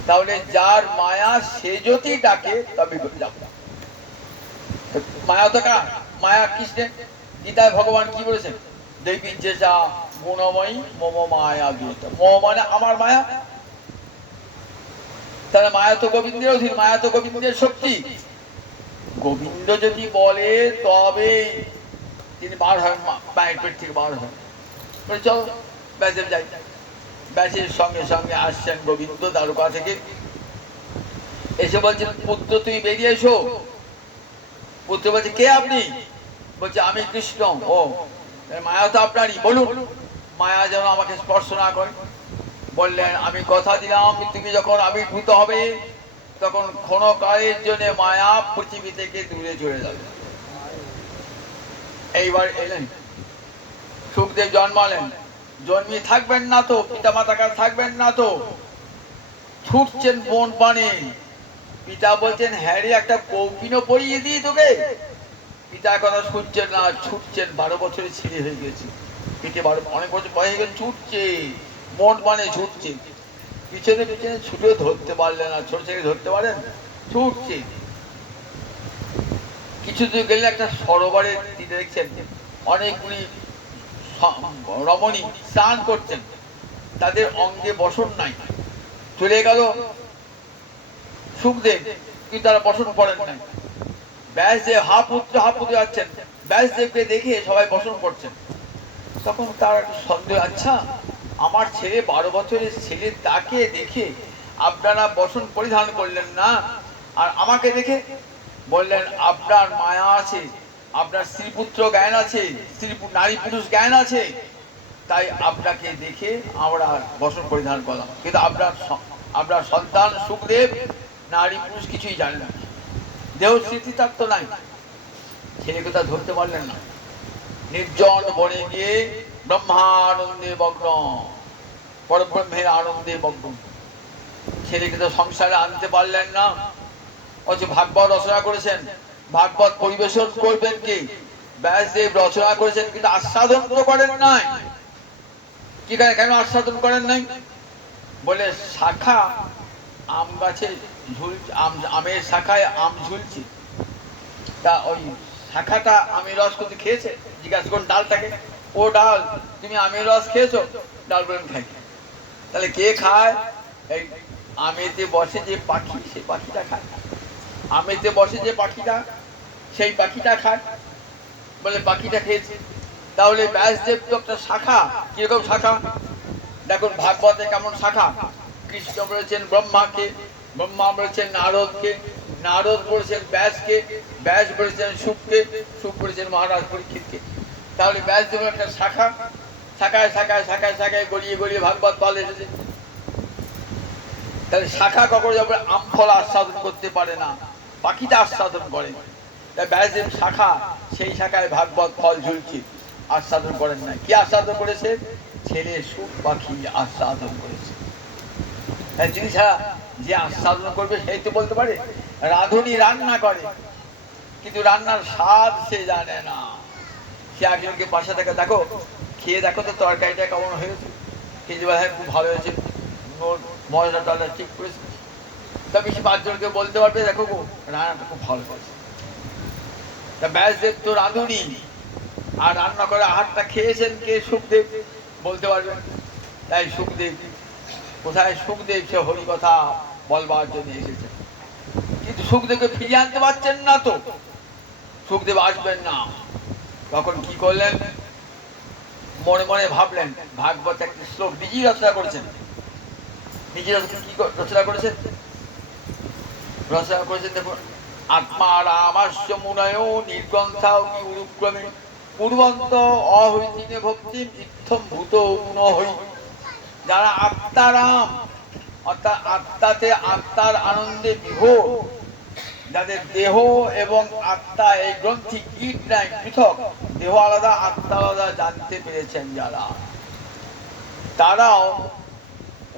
তাহলে যার মায়া সে যদি ডাকে তবে যাব না। মায়া তো কার? মায়া কৃষ্ণের। গীতায় ভগবান কি বলেছেন? দেবী যে যা গুণময়ী মম মায়া গীতা। মম মানে আমার মায়া। তাহলে মায়া তো গোবিন্দের অধীন, মায়া তো গোবিন্দের শক্তি। গোবিন্দ যদি বলে তবে তিনি বার হয়, মায়ের পেট থেকে বার হয়। চলো ব্যাসে যাই। ব্যাসের সঙ্গে সঙ্গে আসছেন গোবিন্দ দ্বারকা থেকে। এসে বলছেন পুত্র তুমি বেরিয়ে এসো। পুত্র বলছে কে আপনি? বলছে আমি কৃষ্ণ। ও মায়া তো আপনারই, বলুন। মায়া যেন আমাকে স্পর্শ না করে। বললেন আমি কথা দিলাম তুমি যখন আবির্ভূত হবে তখন ক্ষণকালের জন্য মায়া পৃথিবী থেকে দূরে চলে যাবে। এইবার এলেন, সুখদেব জন্মালেন। জন্মিয়ে থাকবেন না তো, পিতা মাতা কাছে থাকবেন না তো, ছুটছেন বন পানে। পিতা বলছেন হ্যাঁ রে, একটা কৌপিনও পরিয়ে দিই তোকে। পিতার কথা শুনছেন না, ছুটছেন। 12 বছরের ছেলে হয়ে গেছে, পিঠে 12 অনেক বছর বয়স হয়ে গেছে, ছুটছে মন পানে, ছুটছে। পিছনে পিছনে ছুটে ধরতে পারলেন না। ছোট ছেলে ধরতে পারেন? ছুটছে। কিছু দূর গেলে একটা সরোবরের তীরে দেখছেন অনেকগুলি রমণী স্নান করছেন, তাদের অঙ্গে বসন নাই। চলে গেল সুখদেব, কিন্তু তারা বসন পড়েন নাই। ব্যাসদেব হা পুত্র যাচ্ছেন, ব্যাসদেবকে দেখে সবাই বসন করছেন। তখন তার একটা সন্দেহ, আচ্ছা আমার ছেলে 12 বছরের ছেলে, তাকে দেখে আপনারা বসন পরিধান করলেন না, আর আমাকে দেখে বললেন আপনার মায়া আছে, আপনার স্ত্রী পুত্র জ্ঞান আছে, নারী পুরুষ জ্ঞান আছে, তাই আপনাকে দেখে আমরা বস্ত্র পরিধান করলাম। কিন্তু আপনার সন্তান সুখদেব নারী পুরুষ কিছুই জানে না, দেহ স্মৃতি তার তো নাই। ছেলে কথা ধরতে পারলেন না, নির্জন বনে গিয়ে ব্রহ্মানন্দে মগ্ন, পরব্রহ্মের আনন্দে মগ্ন। ছেলেকে তো সংসারে আনতে পারলেন না, অথচ ভাগবত রচনা করেছেন। ভাগবত পরিবেশন করবেন কি? ব্যাসদেব রচনা করেছেন, কিন্তু আস্বাদন তো করেন নাই। কি কেন আস্বাদন করেন নাই? বলে শাখা আম গাছে ঝুলছে, আমের শাখায় আম ঝুলছে, তা ওই শাখাটা আমের রস কিন্তু খেয়েছে। জিজ্ঞাসা করুন ডালটাকে, ও ডাল তুমি আমের রস খেয়েছো? ডাল বলেন খাই। তাহলে কে খায়? এই আমেতে বসে যে পাখি, সেই পাখিটা খায়। আমেতে বসে যে পাখিটা, সেই পাখিটা খায়, বলে পাখিটা খেয়েছে। তাহলে ব্যাসদেব তো একটা শাখা। কিরকম শাখা দেখুন ভাগবতে কেমন শাখা। কৃষ্ণ বলেছেন ব্রহ্মাকে, ব্রহ্মা বলেছেন নারদকে, নারদ বলেছেন ব্যাসকে, ব্যাস বলেছেন শুককে, শুক বলেছেন মহারাজ পরীক্ষিতকে। তাহলে ব্যাসদেব একটা শাখা, শাখায় শাখায় শাখায় শাখায় গড়িয়ে গড়িয়ে ভাগবত ফল এসেছে। তাহলে শাখা কখনো যাবে আম ফল আস্বাদন করতে পারে না, পাখিটা আস্বাদন করে। তাই ব্যাসদেব শাখা, সেই শাখায় ভাগবত ফল ঝুলছে, আস্বাদন করেন না। কি আস্বাদন করেছে? ছেলে সুখ পাখি আস্বাদন করেছে। যিনি ছাড়া যে আস্বাদন করবে সেই তো বলতে পারে। রাঁধুনি রান্না করে, কিন্তু রান্নার স্বাদ সে জানে না। সে একজনকে পাশে থেকে দেখো, খেয়ে দেখো তো তরকারিটা কেমন হয়েছে, কিন্তু হ্যাঁ খুব ভালো হয়েছে, মশলা টলা ঠিক করেছে। তবে সে পাঁচজনকে বলতে পারবে দেখো গো রান্নাটা খুব ভালো হয়েছে। তা ব্যাসদেব তো রাঁধুনি, আর রান্না করে আহারটা খেয়েছেন কে? সুখদেব, বলতে পারবেন। তাই সুখদেব কোথায়? সুখদেব সে হরি কথা বলবার জন্য এসেছে, কিন্তু সুখদেবকে ফিরিয়ে আনতে পারছেন না। তো সুখদেব আসবেন না, তখন কি করলেন? মনে মনে ভাবলেন ভাগবত একটি শ্লোক নিজেই রচনা করেছেন। নিজে কি রচনা করেছেন? রচনা করেছেন দেখুন, আত্মা রামাস্য মুনয় নির্গ্রন্থাও কি উরুক্রমে পূর্বন্ত অহৈতিনে ভক্তিম ইত্থম ভূত হই। যারা আত্মারাম, অর্থাৎ আত্মাতে আত্মার আনন্দে বিভোর, যাদের দেহ এবং আত্মা এই গ্রন্থি কীট নাই পৃথক, দেহ আলাদা আত্মা আলাদা জানতে পেরেছেন যারা, তারাও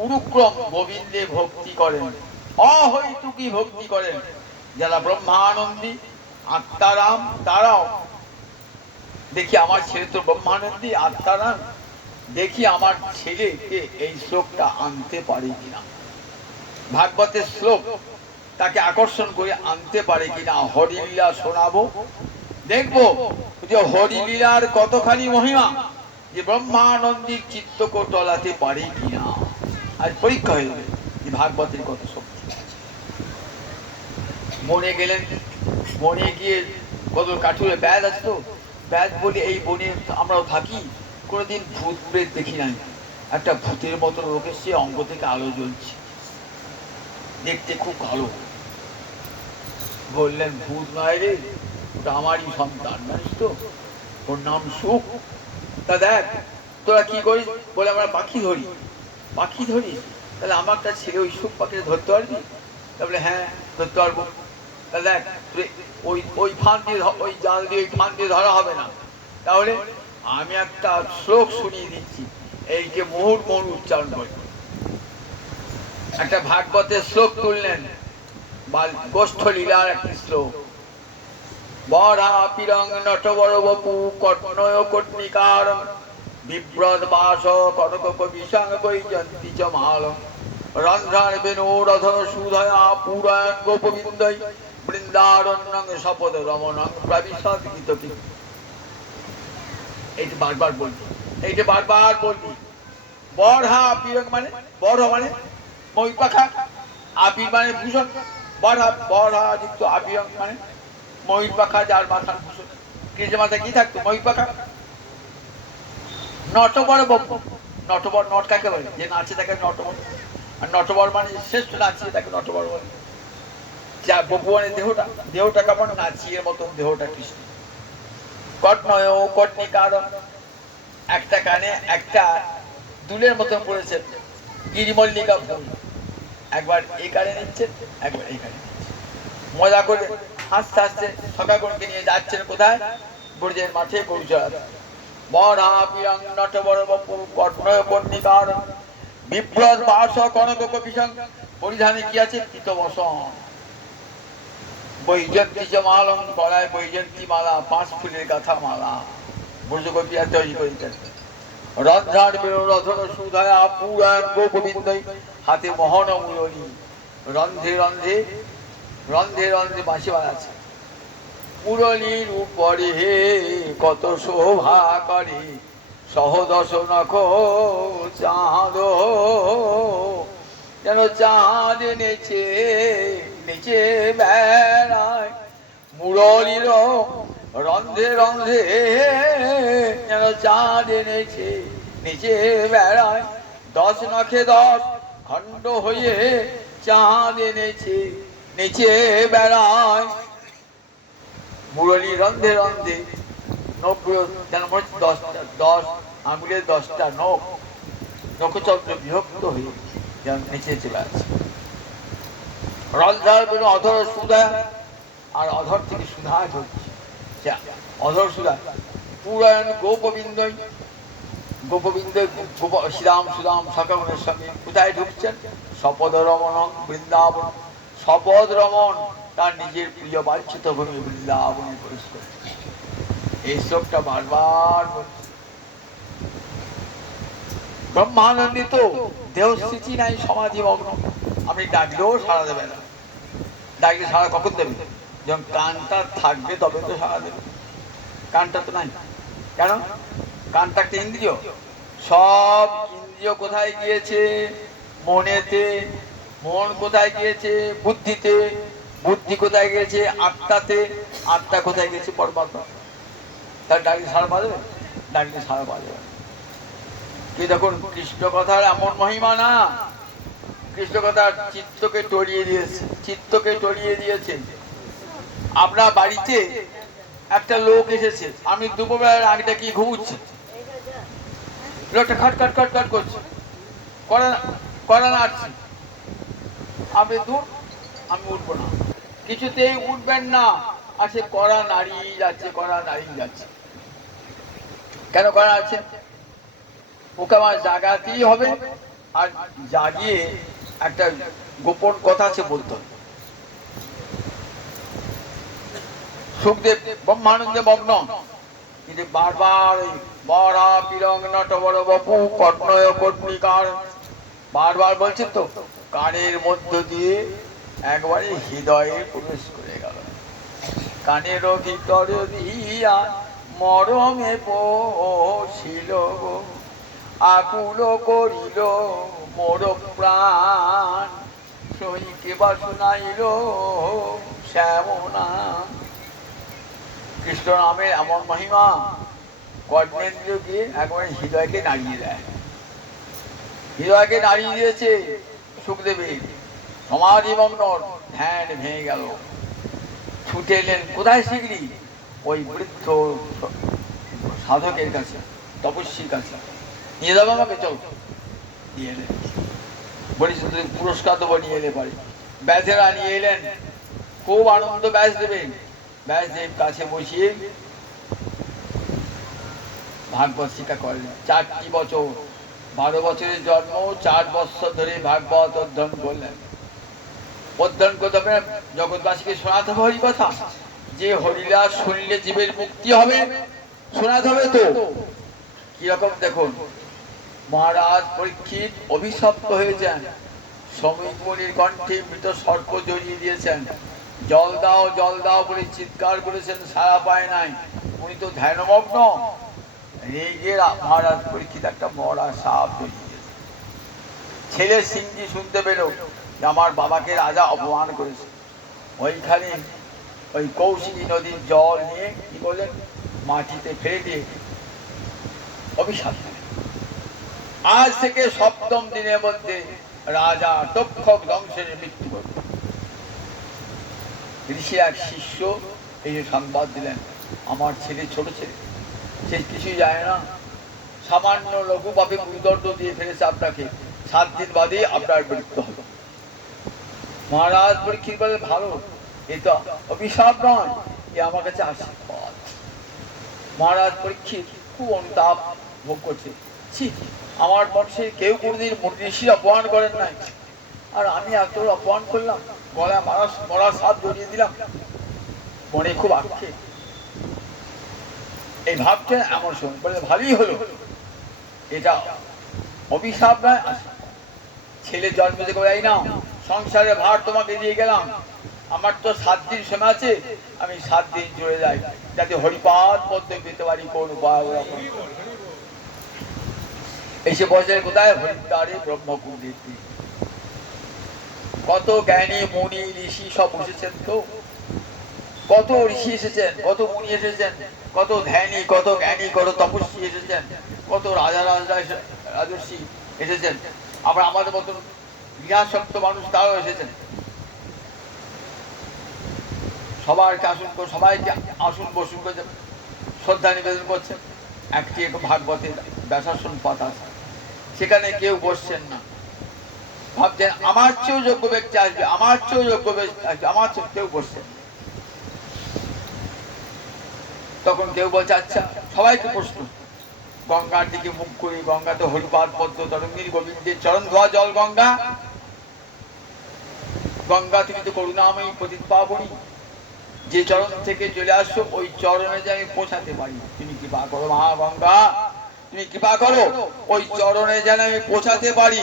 উরুক্রম গোবিন্দে ভক্তি করেন, অহৈতুকী ভক্তি করেন। যারা ব্রহ্মানন্দী আত্মারাম, তারাও দেখি আমার ছেলে তো ব্রহ্মানন্দী আত্মারাম, দেখি আমার ছেলেকে এই শ্লোকটা আনতে পারে কিনা, ভাগবতের শ্লোক তাকে আকর্ষণ করে আনতে পারে কিনা। হরিলীলা শোনাবো, দেখবো যে হরিলীলার কতখানি মহিমা, যে ব্রহ্মানন্দীর চিত্তকে টলাতে পারে কিনা। আজ পরীক্ষা হয়ে যাবে যে ভাগবতের কত শক্তি। বনে গেলেন, বনে গিয়ে কত কাঠুরে ব্যাধ আছে, তো ব্যাধ বলে এই বনে আমরাও থাকি, কোনোদিন ভূত প্রেত দেখি নাই। একটা ভূতের মতো লোক এসছে, অঙ্গ থেকে আলো জ্বলছে, দেখতে খুব ভালো। বললেন ভূত নয় রে, ওটা আমারই সন্তান, জানিস তো, ওর নাম সুখ। তা দেখ তোরা কি করিস? বলে আমরা পাখি ধরি। পাখি ধরি? তাহলে আমার একটা ছেলে ওই সুখ পাখিটা ধরতে পারবি? তাহলে হ্যাঁ ধরতে পারবো। তাহলে দেখ ওই ওই ফান দিয়ে, ওই জাল দিয়ে ওই ফান দিয়ে ধরা হবে না। তাহলে আমি একটা শ্লোক শুনিয়ে দিচ্ছি, এইকে মুহুর মুহুর উচ্চারণ করি। একটা ভাগবতের শ্লোক তুললেন, গোষ্ঠ লীলার একটি শ্লোক। বরা পিরং নটবর বপু কর্ণয় কর্ণিকার বিব্রত বাস কনক বিশাং বৈজন্তি চ মাল রন্ধ্রান বেনু রধন সুধয়া পুরায়ণ গোপবিন্দৈ বৃন্দারণ্যং শপথ রমণং প্রবিশদ গীতকি। এইটা বারবার বলবি, এইটা বারবার বলবি। বরহা পিরং মানে, বরহ মানে মই পাখা, আবির মানে ভূষণ, বরহা বরহা যুক্ত আবিরং মানে ময়ূর পাখা, যার মাথার ভূষণ। কৃষ্ণ মাথায় কি থাকতো? ময়ূর পাখা। নটবর বপু, নটবর নট কাকে বলে? যে নাচে তাকে নটবর, আর নটবর মানে শ্রেষ্ঠ নাচিয়ে তাকে নটবর বলে। যা গোপনের দেহটা কেমন নাচিয়ের মতন দেহটা কৃষ্ণ। কটনয় কটনিকার, একটা কানে একটা দুলের মতন পড়েছে গিরিমল্লিকা ফুল, একবার এই কানে নিচ্ছে একবার এই কানে মজা করে হাসতে হাসতে সকাগণকে নিয়ে যাচ্ছেন কোথায়? ব্রজের মাঠে গরু চড়াতে। বড়া পিরং নট বড় বপু কটনয় কর্ণিকার বিপ্রদ বাস কনক কপিসং, পরিধানে কি আছে? পীতবসন। বৈজন্তী যে মালং, গলায় বৈজন্তী মালা, 5 ফুলের গাথা মালা ব্রজগোপীরা তৈরি করেছেন। রন্ধ্রার রথন সুধায় পুরাণ গোপবিন্দই, হাতে মোহন মুরলী, রন্ধে রন্ধে রন্ধে রন্ধে বাঁশি বাজাচ্ছে। মুরলীর উপরে হে কত শোভা করে, সহদশ নখ চাঁদ, যেন চাঁদ নেচে নেচে বেড়ায়। মুরলীর রন্ধে রন্ধে যেন চাঁদ নেচে নেচে বেড়ায়। 10 নখে 10 খণ্ড হয়ে চাঁদ নেচে নেচে বেড়ায়। মুরলী রন্ধে রন্ধে নখগুলো যেন 10 আঙুলের 10টা নখ, নখচন্দ্র বিভক্ত হয়ে যেন নেচে বেড়াচ্ছে। রন্ধ্রার বেরো অধর সুধা, আর অধর থেকে সুধা ঝরছে, অধর সুধা। পুরায়ণ গোপবিন্দই, গোপবিন্দই শ্রীরাম সুদাম সকাগণের সঙ্গে কোথায় ঢুকছেন? সপদ রমণ বৃন্দাবন। সপদ রমণ তার নিজের প্রিয় বাঞ্ছিত ভূমি বৃন্দাবনে প্রবেশ করছে। এই শ্লোকটা বারবার বলছে। ব্রহ্মানন্দিত, দেহস্থিতি নাই, সমাধি মগ্ন। আপনি ডাকলেও সাড়া দেবে না। ডাকলে সাড়া কখন দেবে? যখন কানটা থাকবে তবে তো সাড়া দেবে। কানটা তো নাই। কেন? কানটা একটা ইন্দ্রিয়। সব ইন্দ্রিয় কোথায় গিয়েছে? মনেতে। মন কোথায় গিয়েছে? বুদ্ধিতে। বুদ্ধি কোথায় গিয়েছে? আত্মাতে। আত্মা কোথায় গিয়েছে? পরমাত্মা। তার ডাকলে সাড়া পাওয়া যাবে? ডাকলে সাড়া পাওয়া যাবে। কি দেখুন, কৃষ্ণ কথার এমন মহিমা না, কৃষ্ণ কথার চিত্তকে টরিয়ে দিয়েছে, চিত্তকে টরিয়ে দিয়েছে। আপনার বাড়িতে একটা লোক এসেছে, আমি দুপুরবেলার আগটা কি ঘুমুচ্ছে, লোকটা খট খট খট খট করছে, কড়া নাড়ছে। আপনি দূর, আমি উঠবো না, কিছুতেই উঠবেন না। আর সে কড়া নাড়িয়ে যাচ্ছে, কড়া নাড়িয়ে যাচ্ছে। কেন কড়া আছে? ওকে আমার জাগাতেই হবে, আর জাগিয়ে একটা গোপন কথা আছে বলতে হবে। সুখদেব ব্রহ্মানন্দে মগ্ন, কিন্তু বারবার বড়া পিরং নট বড় বপু কর্ণয় কর্ণিকার বারবার বলছেন তো, কানের মধ্য দিয়ে একবারে হৃদয়ে প্রবেশ করে গেল। কানের ভিতর দিয়া মরমে পশিল, আকুল করিল মোর প্রাণ, সইকে বা শুনাইল শ্যামনা। কৃষ্ণ নামের এমন মহিমা, কর্মেন্দ্রকে একবারে হৃদয়কে নাড়িয়ে দেয়। হৃদয়কে নাড়িয়ে দিয়েছে সুখদেবের। সমাধিমগ্ন, ধ্যান ভেঙে গেল। ছুটে এলেন কোথায়? শিগগিরি ওই বৃদ্ধ সাধকের কাছে, তপস্বীর কাছে। নিয়ে যাবো আমাকে, চল। নিয়ে এলেন, বলেছেন তুমি পুরস্কার দেবো, নিয়ে এলে পারে। ব্যাসেরা নিয়ে এলেন, খুব আনন্দ ব্যাস দেবেন। ব্যাসদেব কাছে বসিয়ে ভাগবত শিক্ষা করলেন। 4টি বছর, 12 বছরের জন্ম, 4 বছর ধরে ভাগবত অধ্যয়ন করলেন। অধ্যয়ন করতে হবে, জগৎবাসীকে শোনাতে হবে হরি কথা, যে হরিলাস শুনলে জীবের মুক্তি হবে, শোনাতে হবে। তো কিরকম দেখুন, মহারাজ পরীক্ষিত অভিশপ্ত হয়েছেন, শ্রমিক মুনির কণ্ঠে মৃত সর্প জড়িয়ে দিয়েছেন। জল দাও জল দাও বলে চিৎকার করেছেন, সাড়া পায় নাই। উনি তো ধ্যানমগ্ন। রেগে মহারাজ পরীক্ষিত একটা মরা সাপ জড়িয়ে দিয়েছে। ছেলে সিংজি শুনতে পেল যে আমার বাবাকে রাজা অপমান করেছে। ওইখানে ওই কৌশিকী নদীর জল নিয়ে কি করলেন, মাটিতে ফেলে দিয়ে অভিশাপ দিলেন। আজ থেকে 7ম দিনের মধ্যে রাজা তক্ষক ধ্বংসের মৃত্যু করবে। ঋষির এক শিষ্য এই যে সংবাদ দিলেন, আমার ছেলে, ছোট ছেলে, সে কিছুই যায় না, সামান্য লঘুভাবে গুরুদণ্ড দিয়ে ফেলেছে আপনাকে, 7 দিন বাদে আপনার মৃত্যু হবে। মহারাজ পরীক্ষিত বলে, ভালো, এ তো অভিশাপ নয়, এ আমার কাছে আশীর্বাদ। মহারাজ পরীক্ষিত খুব অনুতাপ ভোগ করছে, আমার বংশে কেউ কোনোদিন ঋষির অপমান করেন নাই, আর আমি এত অপমান করলাম, গলায় মরা সাপ জড়িয়ে দিলাম, মনে খুব আক্ষেপ। এই ভাবছেন এমন সময় বলে, ভালোই হলো, এটা অভিশাপ নয়, ছেলে জন্ম থেকে এই না, সংসারের ভার তোমাকে দিয়ে গেলাম, আমার তো 7 দিন সময় আছে, আমি 7 দিন চলে যাই, যাতে হরিপাদ মধ্যে পেতে পারি কোন উপায়। এসে বসে কোথায়? হরিদ্বারে ব্রহ্মকুণ্ডে। কত জ্ঞানী মুনি ঋষি সব বসেছেন, তো কত ঋষি এসেছেন, কত মুনি এসেছেন, কত ধ্যানী, কত জ্ঞানী, কত তপস্বী এসেছেন, কত রাজা রাজর্ষি এসেছেন, আবার আমাদের মতন গৃহাসক্ত মানুষ তারাও এসেছেন। সবাইকে আসুন বসুন করে শ্রদ্ধা নিবেদন করছেন। একটি ভাগবতের ব্যাসাসন পথ আছে, সেখানে কেউ বসছেন না, ভাবছেন আমার চেয়েও যোগ্য ব্যক্তি আসবে, আমার চেয়েও যোগ্য ব্যক্তি আসবে, আমার চেয়ে কেউ বসছেন। তখন কেউ বলছে, আচ্ছা সবাইকে প্রশ্ন, গঙ্গার দিকে মুখ করে, গঙ্গাতে হরিপাদ পদ্ম তরঙ্গিনী গোবিন্দের চরণ ধোয়া জল গঙ্গা, গঙ্গা তুমি তো করুণাময়ী পতিত পাবনী, যে চরণ থেকে চলে আসছো ওই চরণে যে আমি পৌঁছাতে পারি, তুমি কৃপা করো মা গঙ্গা, তুমি কৃপা করো, ওই চরণে যেন আমি পৌঁছাতে পারি,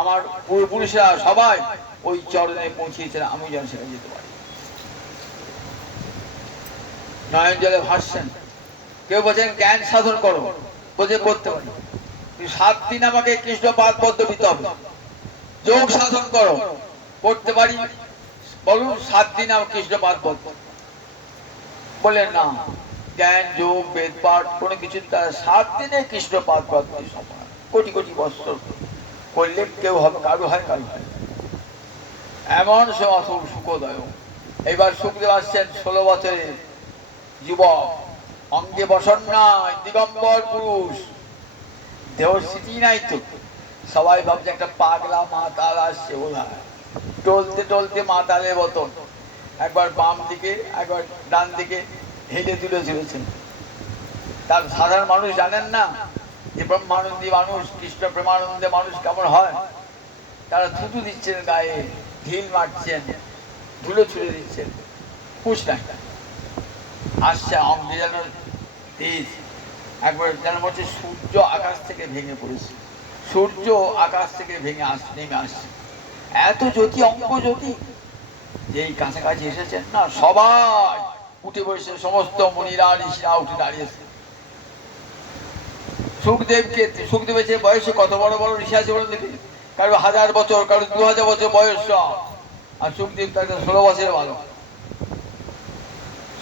আমার পূর্বপুরুষরা সবাই ওই চরণে পৌঁছিয়েছেন, আমি যেন সেখানে যেতে পারি। নয়ন জলে ভাসছেন। কেউ বলছেন জ্ঞান সাধন করো, বলছে করতে পারি, 7 দিন আমাকে কৃষ্ণ পাদ পদ্ম দিতে হবে। যোগ সাধন করো, করতে পারি, বলুন 7 দিন আমার কৃষ্ণ পাদ পদ্ম। বলেন না, জ্ঞান যোগ বেদ পাঠ কোনো কিছু 7 দিনে কৃষ্ণ পাদ পদ্ম সমান, কোটি কোটি বছর করলে কেউ হবে, কারো হয় কারো হয়, এমন সে অত সুখদয়। এবার সুখদেব আসছেন 16 বছরের যুবক, অঙ্গে বসন নাই, দিগম্বর পুরুষ, দেহ স্মৃতি নাই তো, সবাই ভাবছে একটা পাগলা মাতাল আসছে বোধ হয়, টলতে টলতে মাতালের মতন একবার বাম দিকে একবার ডান দিকে হেলে তুলে চলেছেন। তার সাধারণ মানুষ জানেন না যে ব্রহ্মানন্দী মানুষ, কৃষ্ণ প্রেমানন্দে মানুষ কেমন হয়, তারা থুতু দিচ্ছেন গায়ে, ঢিল মারছেন, ধুলো ছুড়ে দিচ্ছেন, খুশ নাই। আসছে অঙ্গে যেন তেজ, একবার যেন বলছে সূর্য আকাশ থেকে ভেঙে পড়েছে, সূর্য আকাশ থেকে ভেঙে নেমে আসছে, এত জ্যোতি, অঙ্গ জ্যোতি। যেই কাছাকাছি এসেছেন না, সবাই উঠে বসে, সমস্ত মুনিরা ঋষিরা উঠে দাঁড়িয়েছে। সুখদেবের যে বয়সে কত বড় বড় ঋষি আছে বলে দেখি, কারো 1000 বছর, কারো 2000 বছর বয়স, আর সুখদেব তার 16 বছরের ভালো।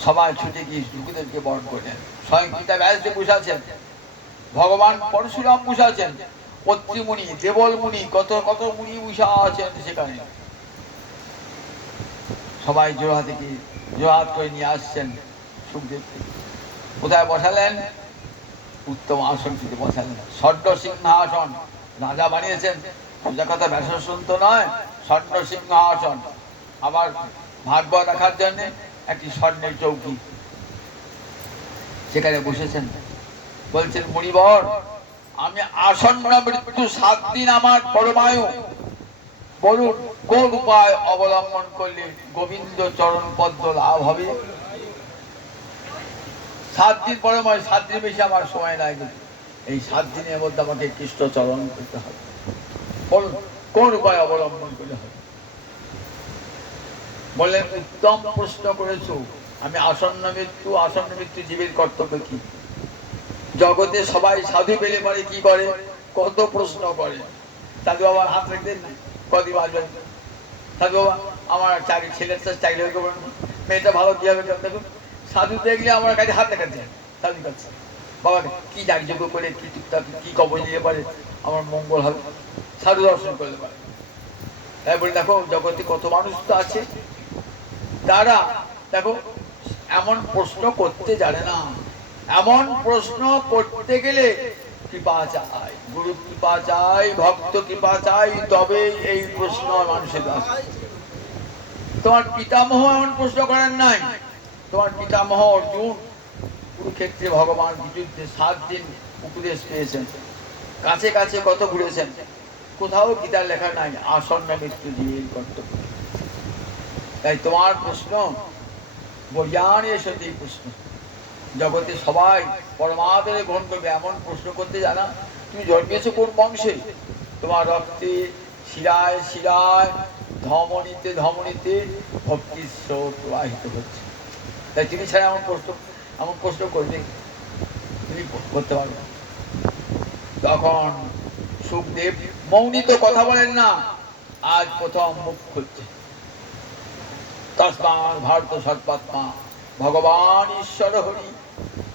সবাই ছুটে গিয়ে সুখদেবকে বরণ করলেন। স্বয়ং পিতা ব্যাসদেব বসে আছেন, ভগবান পরশুরাম বসে আছেন, অত্রি মুনি, দেবল মুনি, কত কত মুনি বসে আছেন সেখানে। সবাই জোড়হাত করে নিয়ে আসছেন সুখদেবকে। কোথায় বসালেন? উত্তম আসনটিতে বসালেন, স্বর্ণ সিংহাসন, রাজা বানিয়েছেন, সোজা কথা ব্যাসাসন তো নয়, স্বর্ণ সিংহাসন। আবার ভাগবত রাখার জন্য একটি স্বর্ণের চৌকি, সেখানে বসেছেন। বলছেন, মুনিবর, আমি আসন্ন মৃত্যু 7 দিন আমার পরমায়ু, বলুন কোন উপায় অবলম্বন করলে গোবিন্দ চরণ পদ্ম লাভ হবে? 7 দিন পরমায়ু, 7 দিন বেশি আমার সময় লাগবে, এই 7 দিনের মধ্যে আমাকে কৃষ্ণ চরণ করতে হবে, বলুন কোন উপায় অবলম্বন করলে হবে? বললেন, উত্তম প্রশ্ন করেছো, আমি আসন্ন মৃত্যু জীবের কর্তব্য কি? জগতে সবাই সাধু পেলে পরে কি করে? কত প্রশ্ন করে। সাধু বাবার হাত রাখতেন না, কদিন আসবেন? সাধু বাবা, আমার ছেলের চাকরি হয়ে গেল, মেয়েটা ভালো কি হবে? দেখুন, সাধু দেখলে আমার কাছে হাত দেখাচ্ছেন, সাধু কাছে বাবা কি যাগযজ্ঞ করে, কি টুকটাক কি কবর দিতে পারে, আমার মঙ্গল হবে, সাধু দর্শন করতে পারে। তাই বলি, দেখো জগতে কত মানুষ তো আছে, তারা দেখো এমন প্রশ্ন করতে জানে না। এমন প্রশ্ন করতে গেলে কৃপা চাই, গুরু কৃপা চাই, ভক্ত কৃপা চাই, তবে এই প্রশ্ন মানুষের আসে। তোমার পিতামহ এমন প্রশ্ন করেন নাই। তোমার পিতামহ অর্জুন কুরুক্ষেত্রে ভগবান যুদ্ধে 7 দিন উপদেশ পেয়েছেন, কাছে কাছে কত ঘুরেছেন, কোথাও গীতার লেখা নাই আসন্ন মৃত্যু দিয়ে কর্তব্য। তাই তোমার প্রশ্ন বৈজ্ঞান এসে প্রশ্ন জগতে সবাই পরমাত্মারে গ্রহণ করবে এমন প্রশ্ন করতে জানা। তুমি জন্মেছো কোন বংশে? তোমার রক্তে শিরায় শিরায় ধমনীতে ধমনীতে ভক্তির স্রোত প্রবাহিত হচ্ছে। তাই তুমি ছাড়া এমন প্রশ্ন করবে তুমি করতে পারবে। তখন সুখদেব মৌনিত কথা বলেন না, আজ প্রথম মুখ খুলছে। তস্মাৎ ভারত সর্বাত্মা ভগবান ঈশ্বর হরি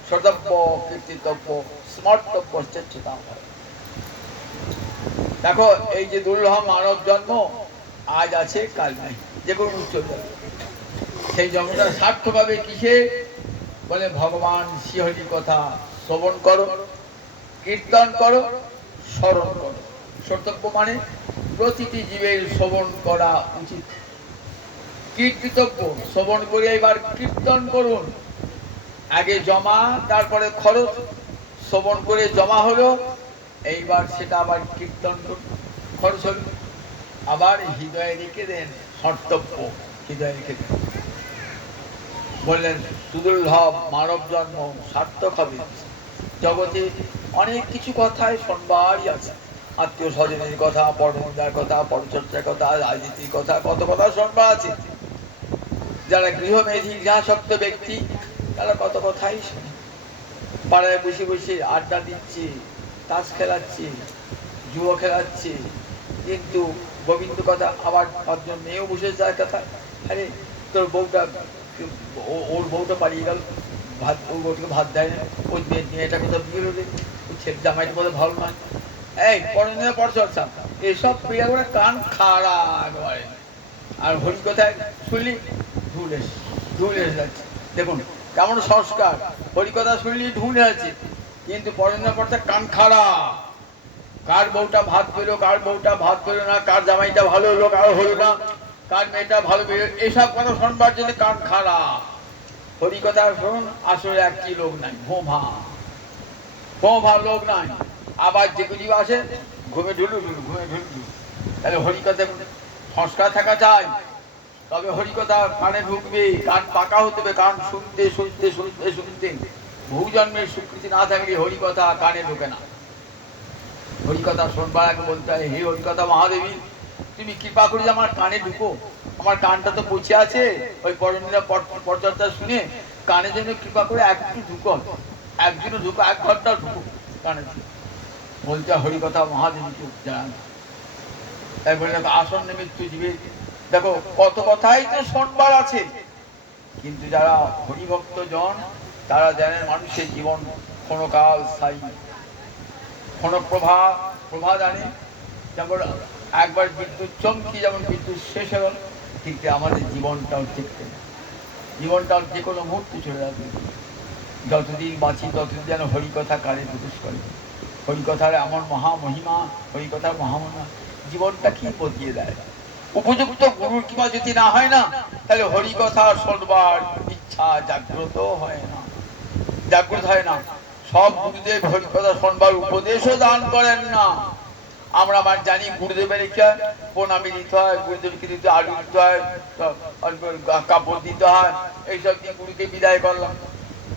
সর্তব্য কীর্তিতব্য স্মর্তব্য চেষ্টা। দেখো এই যে দুর্লভ মানব জন্ম আজ আছে কাল নাই, যে কোনো চলে যাবে। সেই জন্মটা সার্থক হবে কিসে? বলে ভগবান শ্রীহরি কথা শ্রবণ করো, কীর্তন করো, স্মরণ করো। সর্তব্য মানে প্রতিটি জীবের শ্রবণ করা উচিত। কীর্তিতব্য শ্রবণ করে এবার কীর্তন করুন। আগে জমা তারপরে খরচ, শ্রবণ করে জমা হলো, এইবার সেটা আবার কীর্তন খরচ হল। আবার হৃদয়ে রেখে দেন, কর্তব্য হৃদয়ে রেখে দেন। বললেন সুদুর্লভ মানব জন্ম সার্থক হবে। জগতে অনেক কিছু কথাই শুনবারই আছে, আত্মীয় স্বজনের কথা, পরমদার কথা, পরচর্চার কথা, রাজনীতির কথা, কত কথা শুনবার আছে। যারা গৃহমেধী গৃহাসক্ত ব্যক্তি তারা কত কথাই শোনে, পাড়ায় বসে বসে আড্ডা দিচ্ছে, তাস খেলাচ্ছে, জুয়ো খেলাচ্ছে, কিন্তু গোবিন্দ কথা আবার 5 জন মেয়েও বসে যায় কথা। আরে তোর বউটা, ওর বউটা পালিয়ে গেল, ভাত ওর বউটাকে ভাত দেয় না, ওই মেয়েটা কোথাও বিয়ে হলে ওই ছেলে জামাইটা বোধ ভালো নয়, এই পড়াশোনা পরচর্চা এসব প্রিয়া করে কান খাড়া একেবারে। আর হরি কথায় শুনলি ঢুল এসে যাচ্ছে। দেখুন কেমন সংস্কার, হরিকথা শুনলি ঢুল আছে, কিন্তু পড়াশোনার পড়তে কান খাড়া। কার বউটা ভাত পেলো, কার বউটা ভাত পেলো না, কার জামাইটা ভালো হলো, কার হলো না, কার মেয়েটা ভালো পেলো, এসব কথা শুনবার জন্য কান খাড়া। হরিকথা শুনুন, আসলে একটি লোক নাই, ভোঁ লোক নাই। আবার যেগুলি আসে ঘুমে ঢুলু। তাহলে হরিকথা সংস্কার থাকা চাই, তবে হরিকথা কানে ঢুকবে, কান পাকা হতে হবে, কান শুনতে শুনতে শুনতে শুনতে। বহু জন্মের স্বীকৃতি না থাকলে হরিকথা কানে ঢুকে না। হরিকথা শোনবার আগে বলতে হয়, হে হরিকথা মহাদেবী, তুমি কৃপা করে আমার কানে ঢুকো, আমার কানটা তো পচে আছে, ওই পরচর্চা শুনে কানে যেন কৃপা করে একটু ঢুকো, একদিনও ঢুকো, 1 ঘন্টা ঢুকো কানে বলতে হরিকথা মহাদেবীকে জানান। তাই বলে দেখো আসন্ন মৃত্যু জীবে, দেখো কত কথাই তো শুনবার আছে, কিন্তু যারা হরিভক্ত জন তারা জানেন মানুষের জীবন ক্ষণকাল স্থায়ী, প্রভা জানে। যেমন একবার বিদ্যুৎ চমকি যেমন বিদ্যুৎ শেষ হল, ঠিক আমাদের জীবনটাও ঠিক, জীবনটাও যে কোনো মুহূর্তে চলে যাবে। যতদিন বাঁচি ততদিন যেন হরিকথা কানে প্রবেশ করে। হরিকথার এমন মহামহিমা, হরিকথার মহামহিমা জীবনটা কি বদলিয়ে দেয়। উপযুক্ত গুরুর কৃপা যদি না হয় না, তাহলে হরিকথা শুনবার ইচ্ছা জাগ্রত হয় না। সব গুরুদেব হরিকথা শুনবার উপদেশও দান করেন না। আমরা জানি গুরুদেবের প্রণামী দিতে হয়, গুরুদেবকে দিতে আলু দিতে হয়, কাপড় দিতে হয়, এইসব দিয়ে গুরুকে বিদায় করলাম।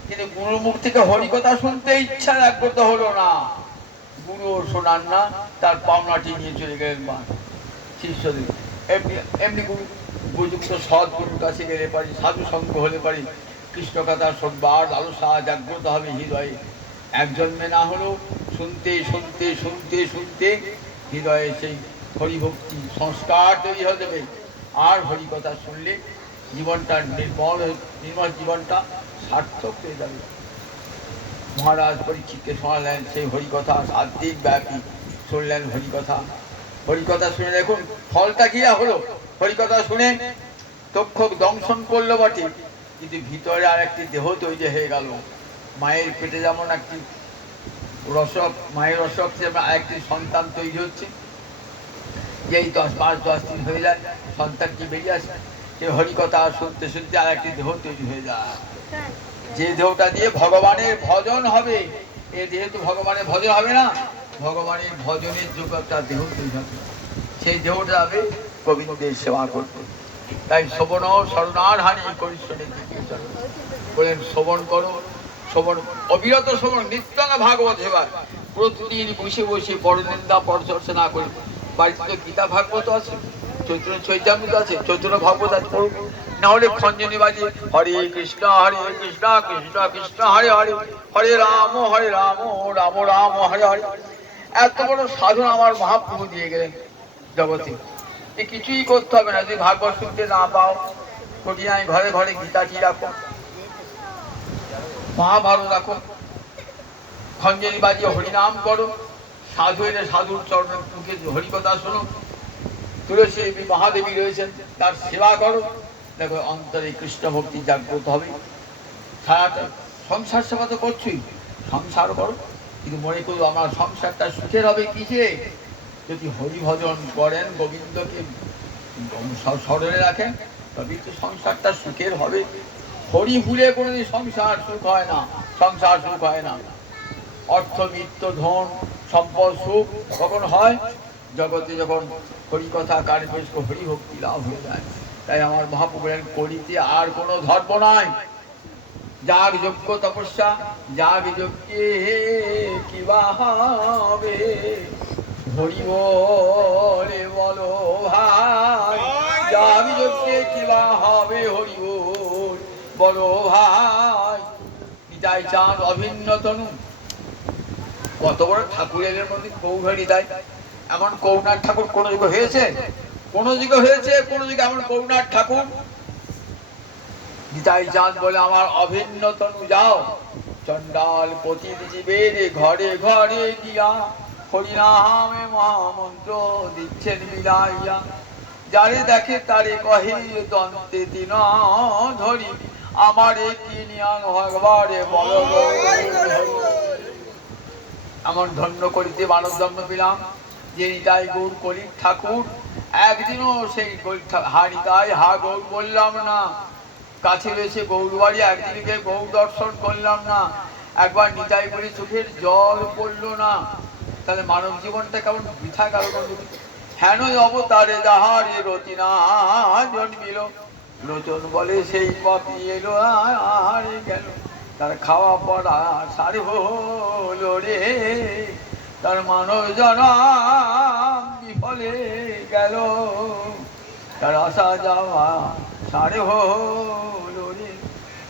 কিন্তু গুরুর মুখ থেকে হরিকথা শুনতে ইচ্ছা জাগ্রত হলো না, গুরুও শোনান না, তার পাওনাটি নিয়ে চলে গেলেন মা শিষ্যদের। এমনি গুরু উপযুক্ত সৎ গুরুর কাছে গেলে পারি, সাধু সঙ্গ হলে পারি, কৃষ্ণ কথা শুনবার লালসা জাগ্রত হবে হৃদয়ে। এক জন্মে না হলেও শুনতে শুনতে শুনতে শুনতে হৃদয়ে সেই হরিভক্তি সংস্কার তৈরি হয়ে যাবে। আর হরিকথা শুনলে জীবনটা নির্মল জীবনটা সার্থক হয়ে যাবে। মহারাজ পরীক্ষিতকে শোনালেন সেই হরিকথা, 7 দিন ব্যাপী শুনলেন হরিকথা। হরিকথা শুনে দেখুন ফলটা কি হলো। হরিকথা শুনে তক্ষক দংশন করলো বটে, কিন্তু ভিতরে আর একটি দেহ তৈরি হয়ে গেল। মায়ের পেটে যেমন একটি রসক, মায়ের রসক একটি সন্তান তৈরি হচ্ছে, যেই 10 মাস 10 দিন হয়ে যায় সন্তানটি বেরিয়ে আসে, সে হরিকথা শুনতে শুনতে আর একটি দেহ তৈরি হয়ে যায়। যে দেহটা দিয়ে ভগবানের ভজন হবে, এ যেহেতু ভগবানের ভজন হবে না, ভগবানের ভজনের যোগ্য একটা দেহ তৈরি হবে, সেই দেহটা হবে গোবিন্দের সেবা করতে। তাই শ্রবণ শরণার হানি করিষ্যনে বলেন, শ্রবণ করো, শ্রবণ অবিরত শ্রবণ, নিত্যঙ্গ ভাগবত সেবা। প্রতিদিন বসে বসে পরনিন্দা পরচর্চা না করে, বাড়িতে তো গীতা ভাগবত আছে, চৈতন্য চৈতন্য আছে, চৈতন্য ভাগবত আছে, পড়ুন। না হলে খঞ্জনি বাজে হরে কৃষ্ণ কৃষ্ণ কৃষ্ণ হরে হরে, হরে রাম রাম রাম হরে হরে। এত বড় সাধন আমার মহাপ্রভু দিয়ে গেলেন জগতে, কিছুই করতে হবে না। যদি ভাগবত শুনতে না পাও, কঠিনায় ঘরে ঘরে গীতাটি রাখো, মহাভারত রাখো, খঞ্জনি বাজিয়ে হরিনাম করো, সাধু এনে সাধুর চরণের মুখে হরিকথা শোনো, তুলসী মহাদেবী রয়েছেন তার সেবা করো, দেখো অন্তরে কৃষ্ণ ভক্তি জাগ্রত হবে। সারাটা সংসার সেবা তো করছই, সংসার করো, কিন্তু মনে করো আমার সংসারটা সুখের হবে কিসে? যদি হরিভজন করেন, গোবিন্দকে স্মরণে রাখেন, তবেই তো সংসারটা সুখের হবে। হরি ভুলে কোনোদিন সংসার সুখ হয় না, সংসার সুখ হয় না। অর্থ মিত্র ধন সম্পদ সুখ কখন হয়? জগতে যখন হরিকথা কানে পেশ হরি ভক্তি লাভ হয়ে যায়। তাই আমার মহাপ্রভু করিতে আর কোনো ধর্ম নাই, যাগ যজ্ঞ তপস্যা, যাগ যজ্ঞে কিবা হবে, হরি বলে বলো ভাই, যাগ যজ্ঞে কিবা হবে, হরি বলো ভাই। নিতাই চাঁদ অভিন্ন তনু, কত বড় ঠাকুরের মধ্যে কৌঘাড়ি দেয়। এমন করুণার ঠাকুর কোন যুগে হয়েছে? কোন যুগে হয়েছে? কোন যুগে এমন করুণার ঠাকুর? নিতাই চাঁদ বলে আমার অভিন্ন তনু যাও, চন্ডাল পতি জীবের ঘরে ঘরে গিয়া, হরিনামে মহামন্ত্র দিচ্ছেন বিলাইয়া, যারে দেখে তারে কহে দন্তে দিন ধরি, আমারে কি নিয়ান ভগবারে বল। এমন ধন্য করিতে মানব জন্ম পেলাম যে নিতাই গৌর করি ঠাকুর। একদিনও সেই হা নিতাই হা গৌর বললাম না, কাছে রয়েছে গৌর বাড়ি, একদিনকে গৌর দর্শন করলাম না, একবার নিতাই বলি চোখের জল পড়লো না, তাহলে মানব জীবনটা কেমন বৃথা গেল। হেন অবতারে যাহারে রতিনা জন্মিল, লোচন বলে সেই পাপি এলো আর গেল, তার খাওয়া পড়া সারে হলো রে, তার মানব জনম বিফলে গেল, তার আসা যাওয়া সারে হলো রে।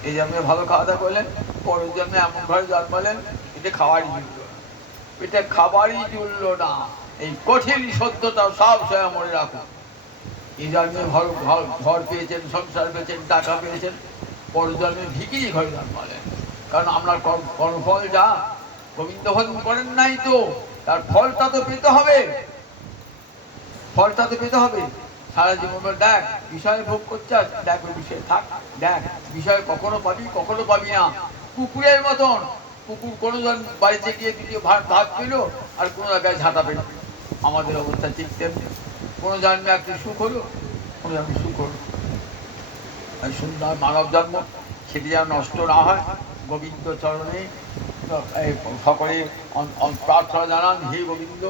এই জন্মে ভালো খাওয়া দাওয়া করলেন, পরের জন্মে এমন ঘরে জন্মালেন এটা খাওয়ারই জুড়ল, এটা খাবারই জুড়ল না। এই কঠিন সত্যটা সব সময় মনে রাখুন। এই জন্মে ঘর পেয়েছেন, সংসার পেয়েছেন, টাকা পেয়েছেন, পরের জন্মে ভিখিরি ঘরে জন্মালেন। কারণ আপনার কর্মফল যা, গোবিন্দ ভজন করেন নাই তো তার ফলটা তো পেতে হবে, ফলটা তো পেতে হবে। সারা জীবন দেখ বিষয় ভোগ করছে, দেখ ওই বিষয়ে থাক, দেখ বিষয় কখনো পাবি কখনো পাবি না। কুকুরের মতন, কুকুর কোনো জন বাড়িতে গিয়ে দ্বিতীয় ভাত পেল আর কোনো জায়গায় ঝাঁটা পেল, আমাদের অবস্থা ঠিক তেমনি। কোনো জন্মে একটু সুখ হলো, কোনো জন্মে সুখ হলো। সুন্দর মানব জন্ম সেটি যেন নষ্ট না হয়, গোবিন্দ চরণে সকলে প্রার্থনা জানান, হে গোবিন্দ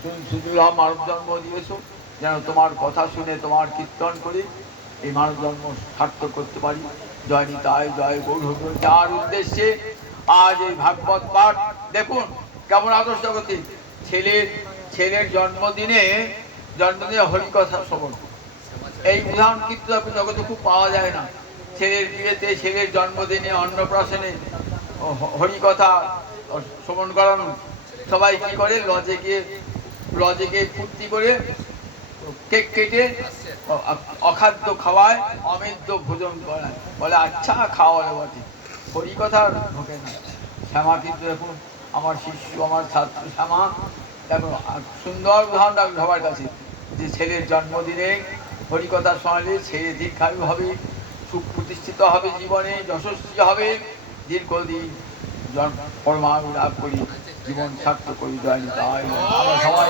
তুমি সুদূর মানব জন্ম দিয়েছ, যেন তোমার কথা শুনে তোমার কীর্তন করে এই মানব জন্ম সার্থক করতে পারি। জয় নিতাই জয় গৌর, যার উদ্দেশ্যে আজ এই ভাগবত পাঠ। দেখুন কেমন আদর্শ জগতে ছেলের জন্মদিনে হরিকথা শ্রবণ, এই উদাহরণ কিন্তু জগতে খুব পাওয়া যায় না। ছেলের বিয়েতে, ছেলের জন্মদিনে, অন্নপ্রাশনে হরিকথা শ্রবণ করানো। সবাই কি করে, লজে গিয়ে ফুর্তি করে কেক কেটে অখাদ্য খাওয়ায়, অমেদ্য ভোজন করায়, বলে আচ্ছা খাওয়ালে বটে, হরিকথা ঢোকে না। শ্যামা কিন্তু দেখুন, আমার শিষ্য, আমার ছাত্র শ্যামা, দেখুন সুন্দর উদাহরণ সবার কাছে, যে ছেলের জন্মদিনে হরিকথা শোনালে সে দীর্ঘায়ু হবে, সুপ্রতিষ্ঠিত হবে, জীবনে যশস্বী হবে, দীর্ঘদিন পরমাণু লাভ করি, জীবন সার্থক করি। জয় নিতাই। আমরা সবাই